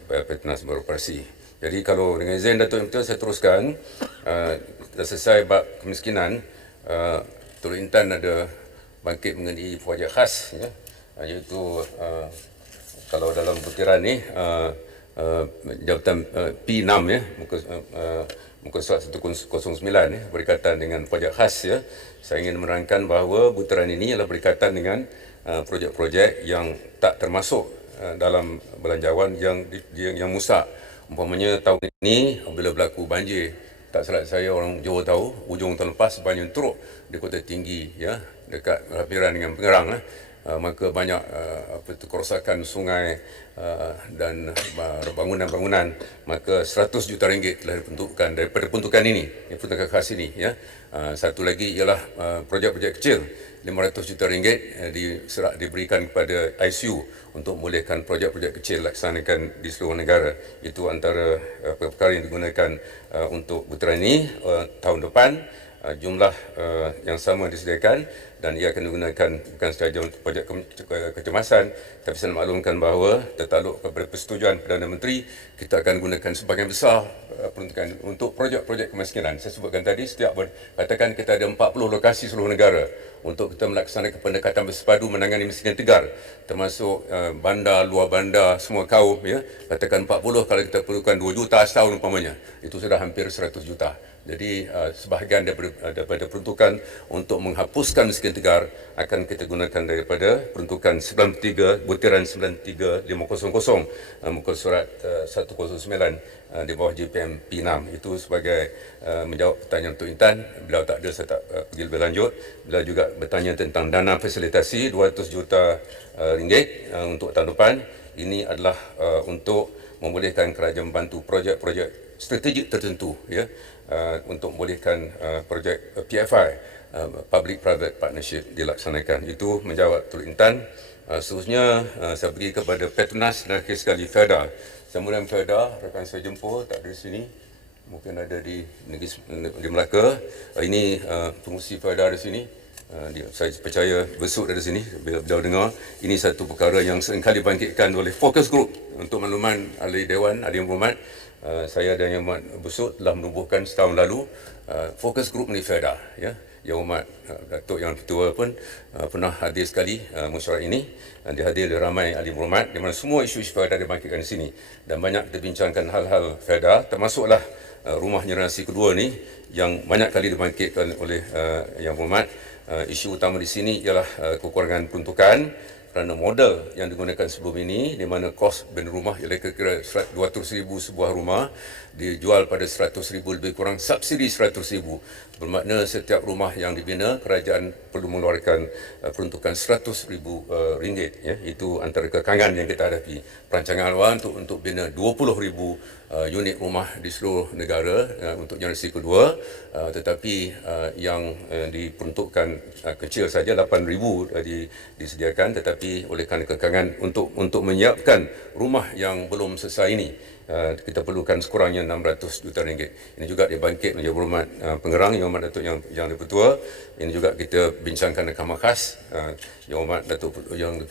Petronas beroperasi. Jadi kalau dengan izin Datuk Yang Betul saya teruskan, dah selesai bab kemiskinan, Teluk Intan ada bangkit mengenai projek khas, ya, iaitu kalau dalam butiran ni jabatan P6 ya, muka surat 109 ya, berkaitan dengan projek khas ya. Saya ingin menerangkan bahawa butiran ini ialah berkaitan dengan projek-projek yang tak termasuk dalam belanjawan yang musak. Umpamanya tahun ini bila berlaku banjir, tak salah saya orang Johor tahu, hujung tahun lepas banjir teruk di Kota Tinggi ya, dekat berhampiran dengan Pengerang lah. Maka banyak kerosakan sungai dan bangunan-bangunan, maka 100 juta ringgit telah diperuntukkan daripada peruntukan ini, peruntukan khas ini ya. Satu lagi ialah projek-projek kecil, 500 juta ringgit diberikan kepada ICU untuk membolehkan projek-projek kecil laksanakan di seluruh negara. Itu antara perkara yang digunakan untuk putaran ini. Tahun depan jumlah yang sama disediakan dan ia akan digunakan bukan sahaja untuk projek kecemasan, tapi saya nak maklumkan bahawa tertakluk kepada persetujuan Perdana Menteri, kita akan gunakan sebahagian besar peruntukan untuk projek-projek kemiskinan. Saya sebutkan tadi, katakan kita ada 40 lokasi seluruh negara untuk kita melaksanakan pendekatan bersepadu menangani miskin tegar, termasuk bandar, luar bandar, semua kaum ya. Katakan 40, kalau kita perlukan 2 juta setahun umpamanya, itu sudah hampir 100 juta. Jadi sebahagian daripada peruntukan untuk menghapuskan miskin tegar akan kita gunakan daripada peruntukan 93 butiran 93500 muka surat 109 di bawah JPM P6. Itu sebagai menjawab pertanyaan Tok Intan. Beliau tak ada, saya tak pergi lebih lanjut. Beliau juga bertanya tentang dana fasilitasi 200 juta ringgit untuk tahun depan. Ini adalah untuk membolehkan kerajaan membantu projek-projek strategik tertentu ya, untuk membolehkan projek PFI, Public Private Partnership dilaksanakan. Itu menjawab Teluk Intan. Seterusnya saya pergi kepada Petronas dan akhir sekali Felda. Kemudian Felda, rakan saya jemput, tak ada di sini, mungkin ada di negeri Melaka. Ini pengurusi Felda di sini. Saya percaya besuk dari sini bila beliau dengar. Ini satu perkara yang seringkali dibangkitkan oleh Focus Group. Untuk makluman ahli Dewan, ahli yang berhormat, saya dan Yang Berhormat Besut telah menubuhkan setahun lalu Focus Group di Felda ya. Yang Berhormat Datuk Yang Ketua pun pernah hadir sekali mesyuarat ini. Dihadiri ramai ahli berhormat di mana semua isu-isu Felda dibangkitkan di sini dan banyak dibincangkan hal-hal Felda, termasuklah rumah generasi kedua ni yang banyak kali dibangkitkan oleh Yang Berhormat. Isu utama di sini ialah kekurangan peruntukan kerana model yang digunakan sebelum ini, di mana kos bina rumah ialah kira-kira 200,000 sebuah rumah dijual pada 100,000 lebih kurang subsidi 100,000. Bermakna setiap rumah yang dibina kerajaan perlu mengeluarkan peruntukan 100,000 ringgit ya. Itu antara kekangan yang kita hadapi. Perancangan awal untuk bina 20,000 unit rumah di seluruh negara untuk generasi kedua, tetapi yang diperuntukkan kecil saja 8,000 disediakan, tetapi oleh kerana kekangan untuk menyiapkan rumah yang belum selesai ini, kita perlukan sekurangnya 600 juta ringgit. Ini juga dibangkit menjadi berhormat Pengerang, Yang Berhormat Datuk Yang Di-Pertua. Ini juga kita bincangkan dengan Kamar Khas. Yang Berhormat Datuk Yang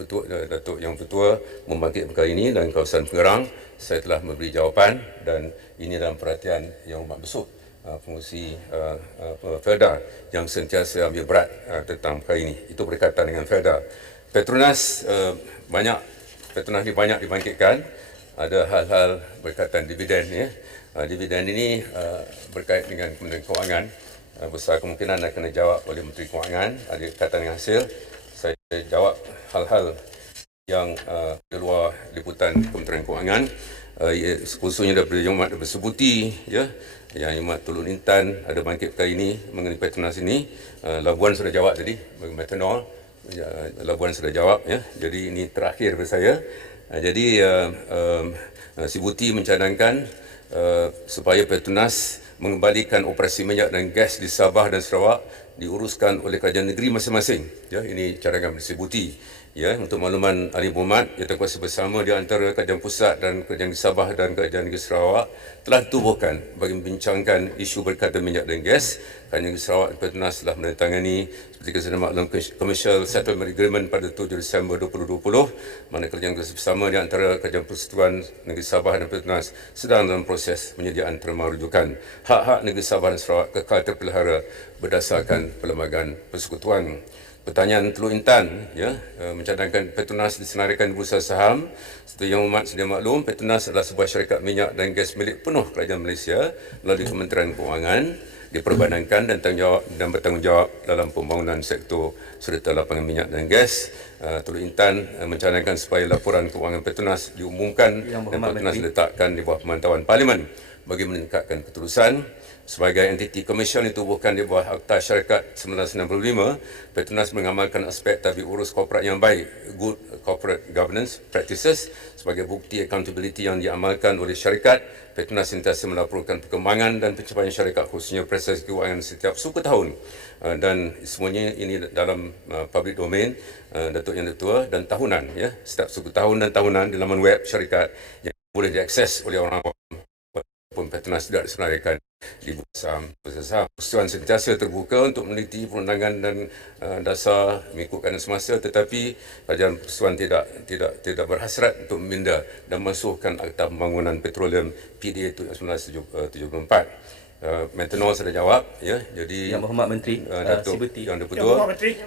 Di-Pertua membangkit perkara ini dan kawasan Pengerang. Saya telah memberi jawapan dan ini dalam perhatian Yang Berhormat Besut, pengurusi Felda yang sentiasa ambil berat tentang perkara ini. Itu berkaitan dengan Felda. Petronas ini banyak dibangkitkan. Ada hal-hal berkaitan dividen ya. Dividen ini berkait dengan Kementerian Kewangan. Besar kemungkinan akan dijawab oleh Menteri Kewangan. Ada kaitan dengan hasil. Saya jawab hal-hal yang di luar liputan Kementerian Kewangan, khususnya daripada Yang Berhormat Bersebuti ya. Yang Berhormat Teluk Intan ada bangkit perkara ini mengenai Petronas ini. Labuan sudah jawab tadi bagi metanol. Labuan sudah jawab ya. Jadi ini terakhir daripada saya. Jadi Si Buti mencadangkan supaya Petronas mengembalikan operasi minyak dan gas di Sabah dan Sarawak diuruskan oleh kerajaan negeri masing-masing. Ya, ini cadangan Si Buti. Ya, untuk makluman ahli Muhammad, Jawatankuasa Bersama di antara Kerajaan Pusat dan Kerajaan Negeri Sabah dan Kerajaan Negeri Sarawak telah ditubuhkan bagi membincangkan isu berkaitan minyak dan gas. Kerajaan Negeri Sarawak dan Petronas telah menandatangani seperti kesedaran maklum Commercial Settlement Agreement pada 7 Disember 2020, mana Kerajaan Negeri Bersama di antara Kerajaan Persekutuan Negeri Sabah dan Petronas sedang dalam proses penyediaan terma rujukan. Hak-hak Negeri Sabah dan Sarawak kekal terpelihara berdasarkan Perlembagaan Persekutuan. Pertanyaan Teluk Intan, ya, mencadangkan Petronas disenaraikan di Bursa Saham. Seperti yang umat sedia maklum, Petronas adalah sebuah syarikat minyak dan gas milik penuh Kerajaan Malaysia melalui Kementerian Keuangan, diperbanankan dan bertanggungjawab dalam pembangunan sektor serta lapangan minyak dan gas. Teluk Intan mencadangkan supaya laporan keuangan Petronas diumumkan dan Petronas diletakkan di bawah pemantauan Parlimen bagi meningkatkan ketulusan. Sebagai entiti komersial ditubuhkan di bawah Akta Syarikat 1995, Petronas mengamalkan aspek tabik urus korporat yang baik, good corporate governance practices. Sebagai bukti accountability yang diamalkan oleh syarikat, Petronas sentiasa melaporkan perkembangan dan pencapaian syarikat khususnya proses keuangan setiap suku tahun. Dan semuanya ini dalam public domain, Datuk Yang Ditua, dan tahunan, ya, setiap suku tahun dan tahunan di laman web syarikat yang boleh diakses oleh orang awam. Pun Petronas tidak disenaraikan di Bursa Saham. Persatuan sentiasa terbuka untuk meneliti perundangan dan dasar mengikut keadaan semasa, tetapi Kerajaan Persekutuan tidak berhasrat untuk meminda dan masukkan Akta Pembangunan Petroleum PDA 1974. Maintenol sudah jawab, ya. Jadi Yang Berhormat Menteri Datuk Sibuti. Yang Yang Berhormat Menteri.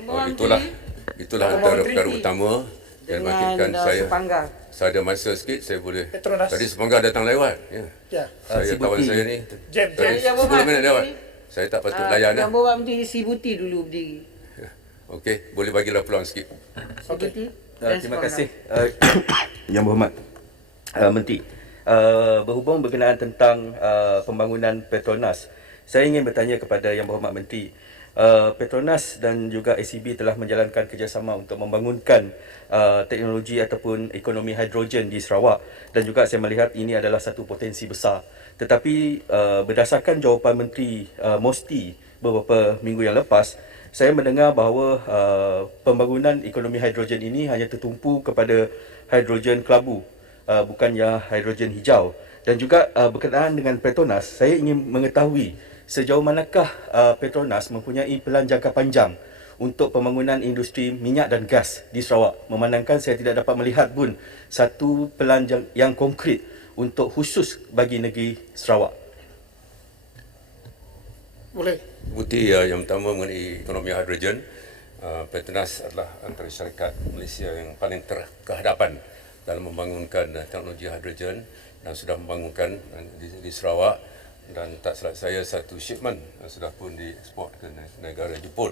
Itulah antara perkara utama yang bangkitkan saya. Sepanggar. Saya ada masa sikit, saya boleh. Petronas. Tadi Sepanggar datang lewat. Ya. Ya. Saya kawan saya ni. Jam. Tadi Yang 10 Berhormat minit lewat. Menteri. Saya tak patut layan dah. Yang Berhormat Menteri Sibuti dulu berdiri. Okey, boleh bagilah peluang sikit. Sibuti. Terima kasih Yang Berhormat Menteri. Berhubung berkenaan tentang pembangunan Petronas, saya ingin bertanya kepada Yang Berhormat Menteri. Petronas dan juga ACB telah menjalankan kerjasama untuk membangunkan teknologi ataupun ekonomi hidrogen di Sarawak, dan juga saya melihat ini adalah satu potensi besar. Tetapi berdasarkan jawapan Menteri Mosti beberapa minggu yang lepas, saya mendengar bahawa pembangunan ekonomi hidrogen ini hanya tertumpu kepada hidrogen kelabu, bukannya hidrogen hijau. Dan juga berkenaan dengan Petronas, saya ingin mengetahui sejauh manakah Petronas mempunyai pelan jangka panjang untuk pembangunan industri minyak dan gas di Sarawak, memandangkan saya tidak dapat melihat pun satu pelan yang konkret untuk khusus bagi negeri Sarawak. Boleh. Bukti yang pertama mengenai ekonomi hidrogen, Petronas adalah antara syarikat Malaysia yang paling terkehadapan dalam membangunkan teknologi hidrogen dan sudah membangunkan di Sarawak. Dan tak salah saya, satu shipment sudah pun dieksport ke negara Jepun.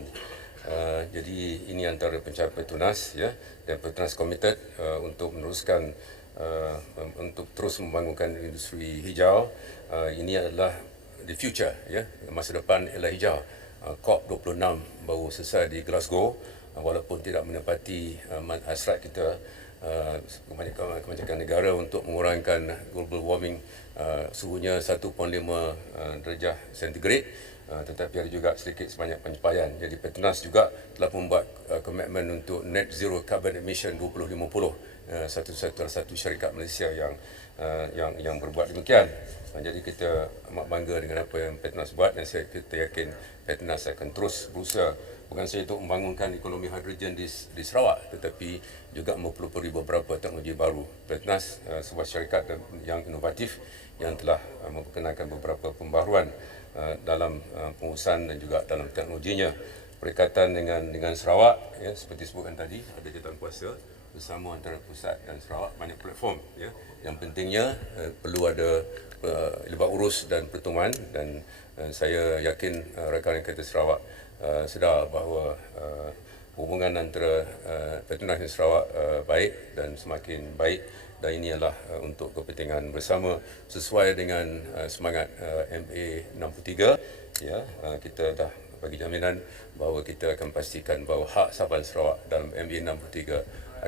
Jadi ini antara pencapaian Petronas, ya, dan Petronas committed untuk meneruskan untuk terus membangunkan industri hijau. Ini adalah the future, ya, masa depan ialah hijau. COP26 baru selesai di Glasgow, walaupun tidak menepati hasrat kita kebanyakan negara untuk mengurangkan global warming suhunya 1.5 darjah sentigrade, tetapi ada juga sedikit sebanyak pencapaian. Jadi Petronas juga telah membuat komitmen untuk net zero carbon emission 2050, satu syarikat Malaysia yang berbuat demikian. Jadi kita amat bangga dengan apa yang Petronas buat, dan kita yakin Petronas akan terus berusaha bukan saja untuk membangunkan ekonomi hidrogen di Sarawak, tetapi juga mempelopori beberapa teknologi baru. Petronas sebuah syarikat yang inovatif yang telah memperkenalkan beberapa pembaharuan dalam pengurusan dan juga dalam teknologinya. Berkaitan dengan Sarawak, ya, seperti disebutkan tadi, ada jawatankuasa bersama antara pusat dan Sarawak, banyak platform, ya. Yang pentingnya perlu ada libat urus dan pertemuan, dan saya yakin rakan-rakan kita Sarawak sedar bahawa hubungan antara Petronas dan Sarawak baik dan semakin baik, dan ini adalah untuk kepentingan bersama sesuai dengan semangat MA63, ya. Kita dah bagi jaminan bahawa kita akan pastikan bahawa hak Sabah dan Sarawak dalam MA63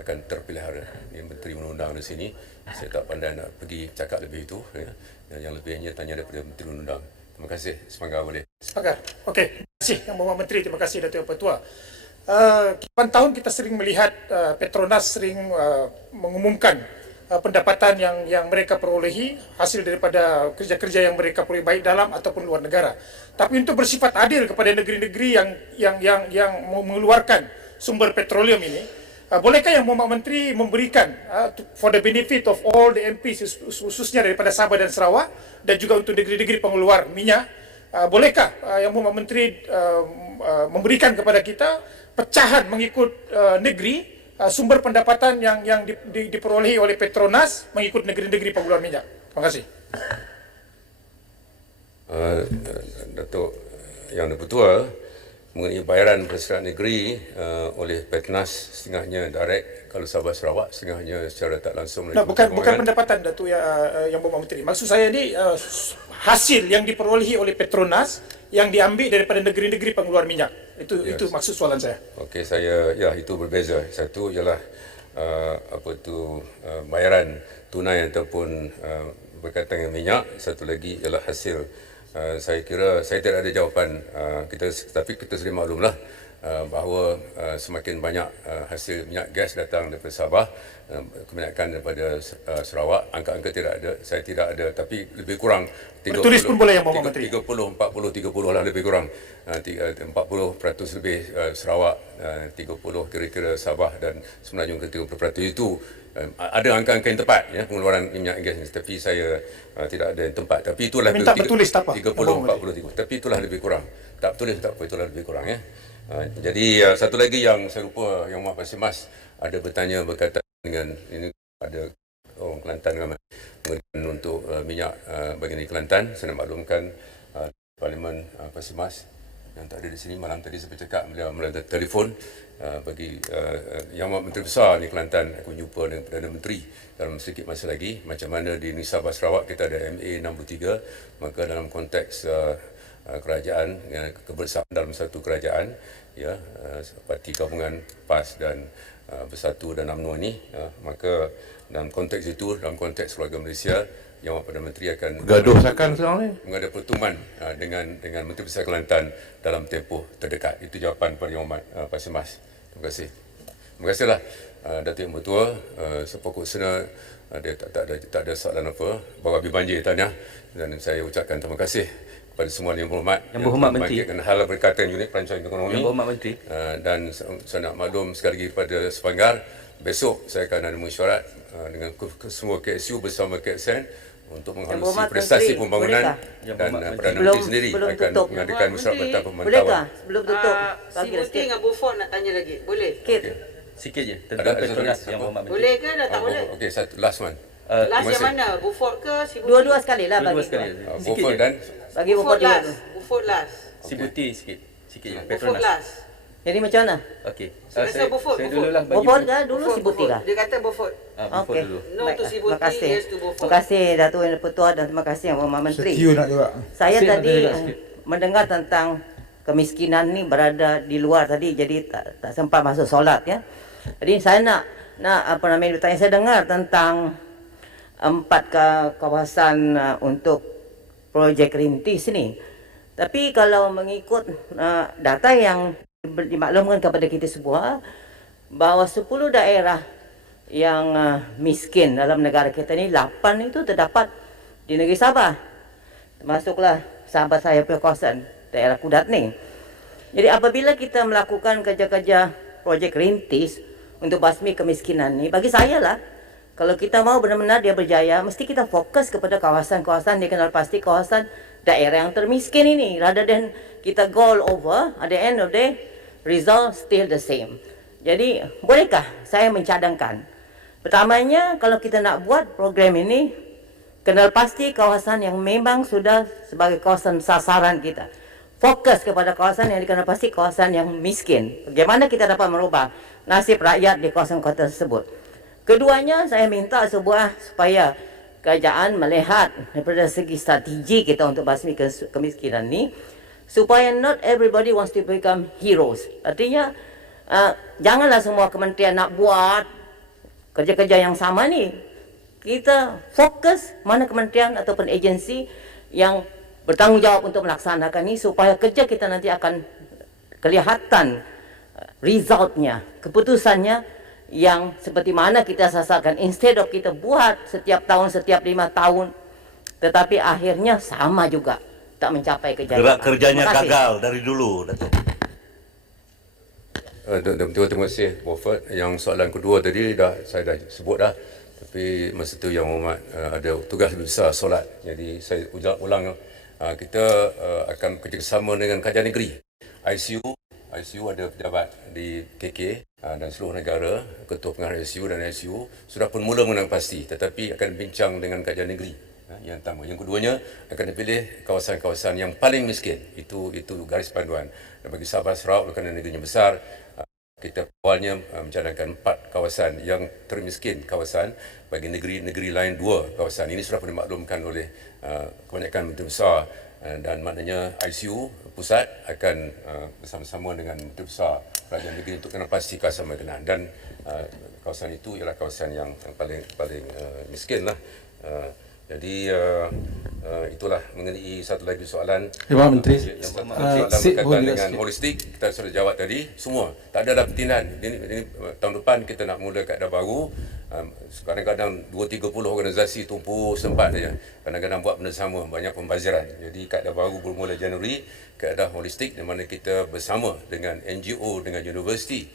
akan terpelihara. Ini Menteri Undang-Undang di sini, saya tak pandai nak pergi cakap lebih itu, ya. Yang lebihnya tanya daripada Menteri Undang-Undang. Terima kasih. Semoga boleh. Sepakar. Okey. Terima kasih Yang Berhormat Menteri. Terima kasih Datuk Yang Pertua. Kian tahun kita sering melihat Petronas sering mengumumkan pendapatan yang mereka perolehi hasil daripada kerja-kerja yang mereka peroleh baik dalam ataupun luar negara. Tapi untuk bersifat adil kepada negeri-negeri yang mengeluarkan sumber petroleum ini, bolehkah Yang Berhormat Menteri memberikan for the benefit of all the MPs khususnya daripada Sabah dan Sarawak dan juga untuk negeri-negeri pengeluar minyak, bolehkah Yang Berhormat Menteri memberikan kepada kita pecahan mengikut negeri sumber pendapatan yang diperolehi oleh Petronas mengikut negeri-negeri pengeluar minyak? Terima kasih. Datuk Yang Dipertua, mengenai bayaran perseratan negeri oleh Petronas, setengahnya direct kalau Sabah Sarawak, setengahnya secara tak langsung. Bukan pendapatan Datuk Yang Berhormat Menteri. Maksud saya ni hasil yang diperolehi oleh Petronas yang diambil daripada negeri-negeri pengeluar minyak. Itu maksud soalan saya. Okey, itu berbeza. Satu ialah bayaran tunai ataupun berkaitan dengan minyak. Satu lagi ialah hasil. Saya kira saya tidak ada jawapan tapi kita sering maklumlah bahawa semakin banyak hasil minyak gas datang daripada Sabah, kebanyakan daripada Sarawak. Angka-angka tidak ada, saya tidak ada, tapi lebih kurang 30, bertulis pun boleh Yang Berhormat Menteri. 30 lah lebih kurang, 40% lebih Sarawak, 30 kira-kira Sabah dan Semenanjung ke 30% itu. Ada angka-angka yang tepat ya, pengeluaran minyak gas ini, tapi saya tidak ada yang tempat. Tapi itulah minta bertulis tak apa. 30, 40, 30. Tapi itulah lebih kurang. Tak bertulis tak apa, itulah lebih kurang ya. Jadi satu lagi yang saya lupa, Yang Berhormat Pasir Mas ada bertanya berkaitan dengan ini, ada orang Kelantan memberikan untuk minyak bagi negeri Kelantan. Saya nak maklumkan Parlimen Pasir Mas yang tak ada di sini malam tadi, saya bercakap beliau melalui telefon bagi Yang Berhormat Menteri Besar ni Kelantan. Aku jumpa dengan Perdana Menteri dalam sedikit masa lagi, macam mana di Sabah Sarawak kita ada MA 63, maka dalam konteks kerajaan, kebersamaan dalam satu kerajaan ya, parti gabungan PAS dan Bersatu dan UMNO ni, maka dalam konteks itu, dalam konteks keluarga Malaysia, Yang Perdana Menteri akan Gaduh sakan sekarang ni. mengada pertemuan dengan Menteri Besar Kelantan dalam tempoh terdekat. Itu jawapan pada Yang Berhormat Pasir Mas. Terima kasih. Terima kasihlah Datuk Yang Bertua. Sepokok sana dia tak ada soalan apa. Baru habis banjir tanya, dan saya ucapkan terima kasih kepada semua Yang Berhormat Yang Berhormat Menteri, hal berkaitan unit perancangan ekonomi. Yang Berhormat Menteri, Dan saya nak maklum sekali lagi kepada Sepanggar, besok saya akan ada mesyuarat dengan semua KSU bersama KSN untuk menghalusi prestasi pembangunan, dan Perdana Menteri sendiri akan mengadakan mesyuarat bertahap pemantauan. Bolehkah sebelum tutup Si Buti dengan Beaufort nak tanya lagi. Boleh? sikit je tentang Petronas Yang Berhormat Menteri. Boleh ke dah tak boleh? Okey, satu last one. Last yang mana? Beaufort ke si Buti? Dua-dua sekali lah Dua-dua bagi. sekali. Sikit Beaufort je. dan Bagi Beaufort Beaufort juga. last. Beaufort last. Si Buti sikit je. Beaufort Petronas. last. Jadi macam mana? Okey. Saya rasa Beaufort, Saya Beaufort. dululah bagi. Beaufort kah dulu si Buti kah? Dia kata Beaufort. Beaufort Okey. dulu. No to si Terima Buti, kasih. yes to Beaufort. Terima kasih Datuk Yang Dipertua dan terima kasih Yang Berhormat Menteri. nak juga. Saya Sikit tadi ada sikit. mendengar tentang kemiskinan ni berada di luar tadi, jadi tak sempat masuk solat ya. Jadi saya nak bertanya, saya dengar tentang 4 kawasan untuk projek rintis ni. Tapi kalau mengikut data yang dimaklumkan kepada kita semua, bahawa 10 daerah yang miskin dalam negara kita ni, 8 itu terdapat di negeri Sabah. Termasuklah sahabat saya punya kawasan daerah Kudat ni. Jadi apabila kita melakukan kerja-kerja projek rintis untuk basmi kemiskinan ni, bagi saya lah, kalau kita mau benar-benar dia berjaya, mesti kita fokus kepada kawasan-kawasan dikenal pasti kawasan daerah yang termiskin ini, rather than kita go all over, at the end of the day, result still the same. Jadi, bolehkah saya mencadangkan? Pertamanya, kalau kita nak buat program ini, kenal pasti kawasan yang memang sudah sebagai kawasan sasaran kita. Fokus kepada kawasan yang dikenal pasti kawasan yang miskin. Bagaimana kita dapat merubah nasib rakyat di kawasan-kawasan tersebut? Keduanya, saya minta supaya kerajaan melihat daripada segi strategi kita untuk basmi kemiskinan ni, supaya not everybody wants to become heroes. Artinya, janganlah semua kementerian nak buat kerja-kerja yang sama ni. Kita fokus mana kementerian ataupun agensi yang bertanggungjawab untuk melaksanakan ni, supaya kerja kita nanti akan kelihatan resultnya, keputusannya yang seperti mana kita sasarkan. Instead of kita buat setiap tahun, setiap 5 tahun, tetapi akhirnya sama juga, tak mencapai kejayaan. Gerak kerjanya Terima kasih. gagal dari dulu, Datuk. Terima kasih, Wafat. Yang soalan kedua tadi saya dah sebut dah. Tapi masa tu Yang Berhormat ada tugas lebih besar solat. Jadi saya ulang kita akan bekerjasama dengan Kerajaan Negeri. ICU ada pejabat di KK dan seluruh negara, ketua pengarah ICU dan ICU sudah pun mula mengenal pasti, tetapi akan bincang dengan Kerajaan Negeri. Yang pertama, yang keduanya akan dipilih kawasan-kawasan yang paling miskin. Itu garis panduan. Dan bagi Sabah Sarawak kerana negerinya besar, kita awalnya mencadangkan 4 kawasan yang termiskin kawasan, bagi negeri-negeri lain 2 kawasan. Ini sudah pun dimaklumkan oleh kebanyakan menteri besar, dan maknanya ICU pusat akan bersama-sama dengan menteri besar kerajaan negeri untuk kena pasti kawasan berkenaan, dan kawasan itu ialah kawasan yang paling miskin lah. Jadi itulah mengenai satu lagi soalan. Pak Menteri, Yang satu soalan berkaitan dengan holistik, kita sudah jawab tadi semua. Tak ada dah pertindahan. Ini tahun depan kita nak mula kaedah baru. Kadang-kadang 2-30 organisasi tumpu sempat saja. Kadang-kadang buat benda sama, banyak pembaziran. Jadi kaedah baru bermula Januari, kaedah holistik, di mana kita bersama dengan NGO, dengan universiti,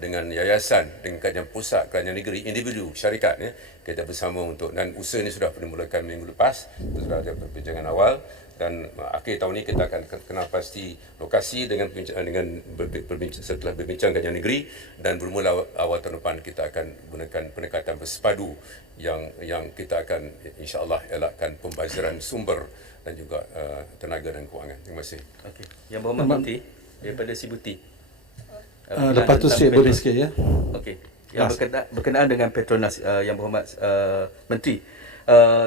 dengan yayasan, dengan kerajaan pusat, kerajaan negeri, individu, syarikat, kita bersama untuk, dan usaha ini sudah dimulakan minggu lepas, kita sudah ada perbincangan awal, dan akhir tahun ini kita akan kenal pasti lokasi setelah berbincang kerajaan negeri, dan bermula awal tahun depan kita akan gunakan pendekatan bersepadu yang kita akan insya-Allah elakkan pembaziran sumber dan juga tenaga dan kewangan. Terima kasih. Okey. Yang Berhormat Menteri daripada Sibuti. lepas tu sikit boleh sikit ya. Okey. Yang berkenaan dengan Petronas, Yang Berhormat Menteri,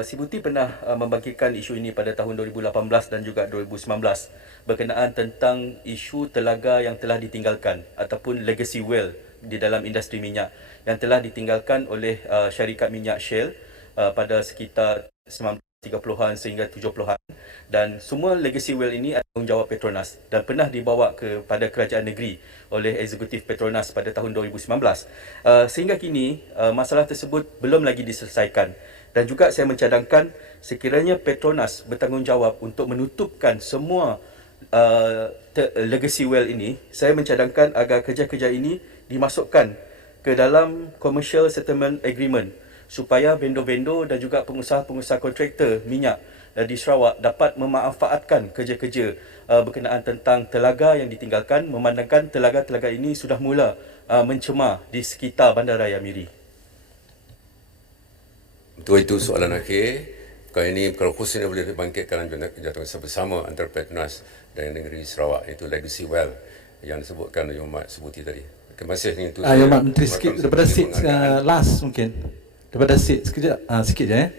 Sibuti pernah membangkitkan isu ini pada tahun 2018 dan juga 2019 berkenaan tentang isu telaga yang telah ditinggalkan ataupun legacy well di dalam industri minyak yang telah ditinggalkan oleh syarikat minyak Shell pada sekitar 1930-an sehingga 70-an, dan semua legacy well ini adalah tanggungjawab Petronas dan pernah dibawa kepada kerajaan negeri oleh eksekutif Petronas pada tahun 2019. Sehingga kini masalah tersebut belum lagi diselesaikan, dan juga saya mencadangkan sekiranya Petronas bertanggungjawab untuk menutupkan semua legacy well ini, saya mencadangkan agar kerja-kerja ini dimasukkan ke dalam commercial settlement agreement supaya vendor-vendor dan juga pengusaha-pengusaha kontraktor minyak di Sarawak dapat memanfaatkan kerja-kerja berkenaan tentang telaga yang ditinggalkan, memandangkan telaga-telaga ini sudah mula mencemar di sekitar Bandaraya Miri. Betul, itu soalan akhir. Kali ini kalau khususnya boleh dibangkitkan jatuh bersama antara Petronas dan negeri Sarawak, itu legacy well yang disebutkan oleh Umat Sebuti tadi. Terima kasih. Itu Ya Mak Menteri, sikit daripada seat last mungkin. Daripada seat sikit je ya.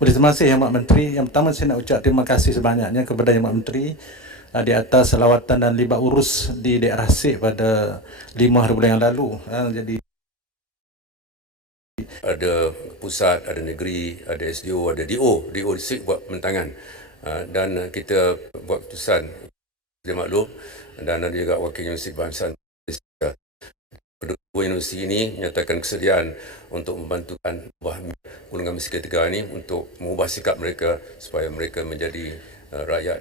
Boleh, terima kasih Yang Mak Menteri. Yang pertama saya nak ucap terima kasih sebanyaknya kepada Yang Mak Menteri di atas lawatan dan libat urus di daerah Sik pada 5 hari bulan yang lalu. Jadi ada pusat, ada negeri, ada SDO, ada DO. DO Sik buat penentangan, dan kita buat keputusan dia maklum, dan ada juga wakil Universiti Kebangsaan Malaysia. Kedua universiti ini menyatakan kesediaan untuk membantukan golongan miskin 3 ini untuk mengubah sikap mereka supaya mereka menjadi rakyat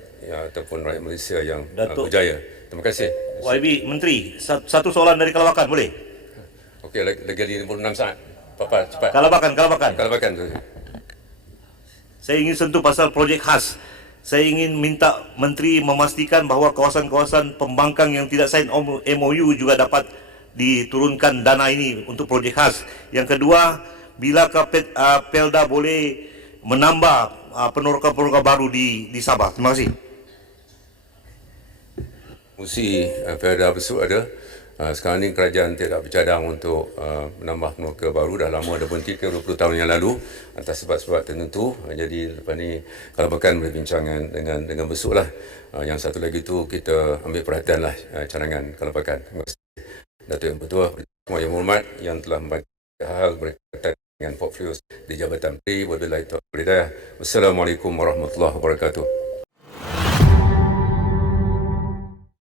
ataupun rakyat Malaysia yang berjaya. Terima kasih. YB Menteri, satu soalan dari Kalawakan boleh? Okey, lagi 56 saat. Papa cepat. Kalabakan. Saya ingin sentuh pasal projek khas. Saya ingin minta Menteri memastikan bahawa kawasan-kawasan pembangkang yang tidak sign MOU juga dapat diturunkan dana ini untuk projek khas. Yang kedua, bilakah Pelda boleh menambah peneroka-peneroka baru di Sabah? Terima kasih. Mesti Pelda besok ada. Sekarang ini kerajaan tidak bercadang untuk menambah peneroka baru. Dah lama ada berhenti ke 20 tahun yang lalu atas sebab-sebab tertentu. Jadi lepas ni Kalabakan berbincangan dengan besok lah. Yang satu lagi tu kita ambil perhatian lah cadangan Kalabakan. Terima kasih Datuk Yang Bertuah, Yang Berhormat yang telah membantu hal berkaitan dengan portfolio di Jabatan Menteri. Wabillahi taufiq wal hidayah. Wassalamualaikum warahmatullahi wabarakatuh.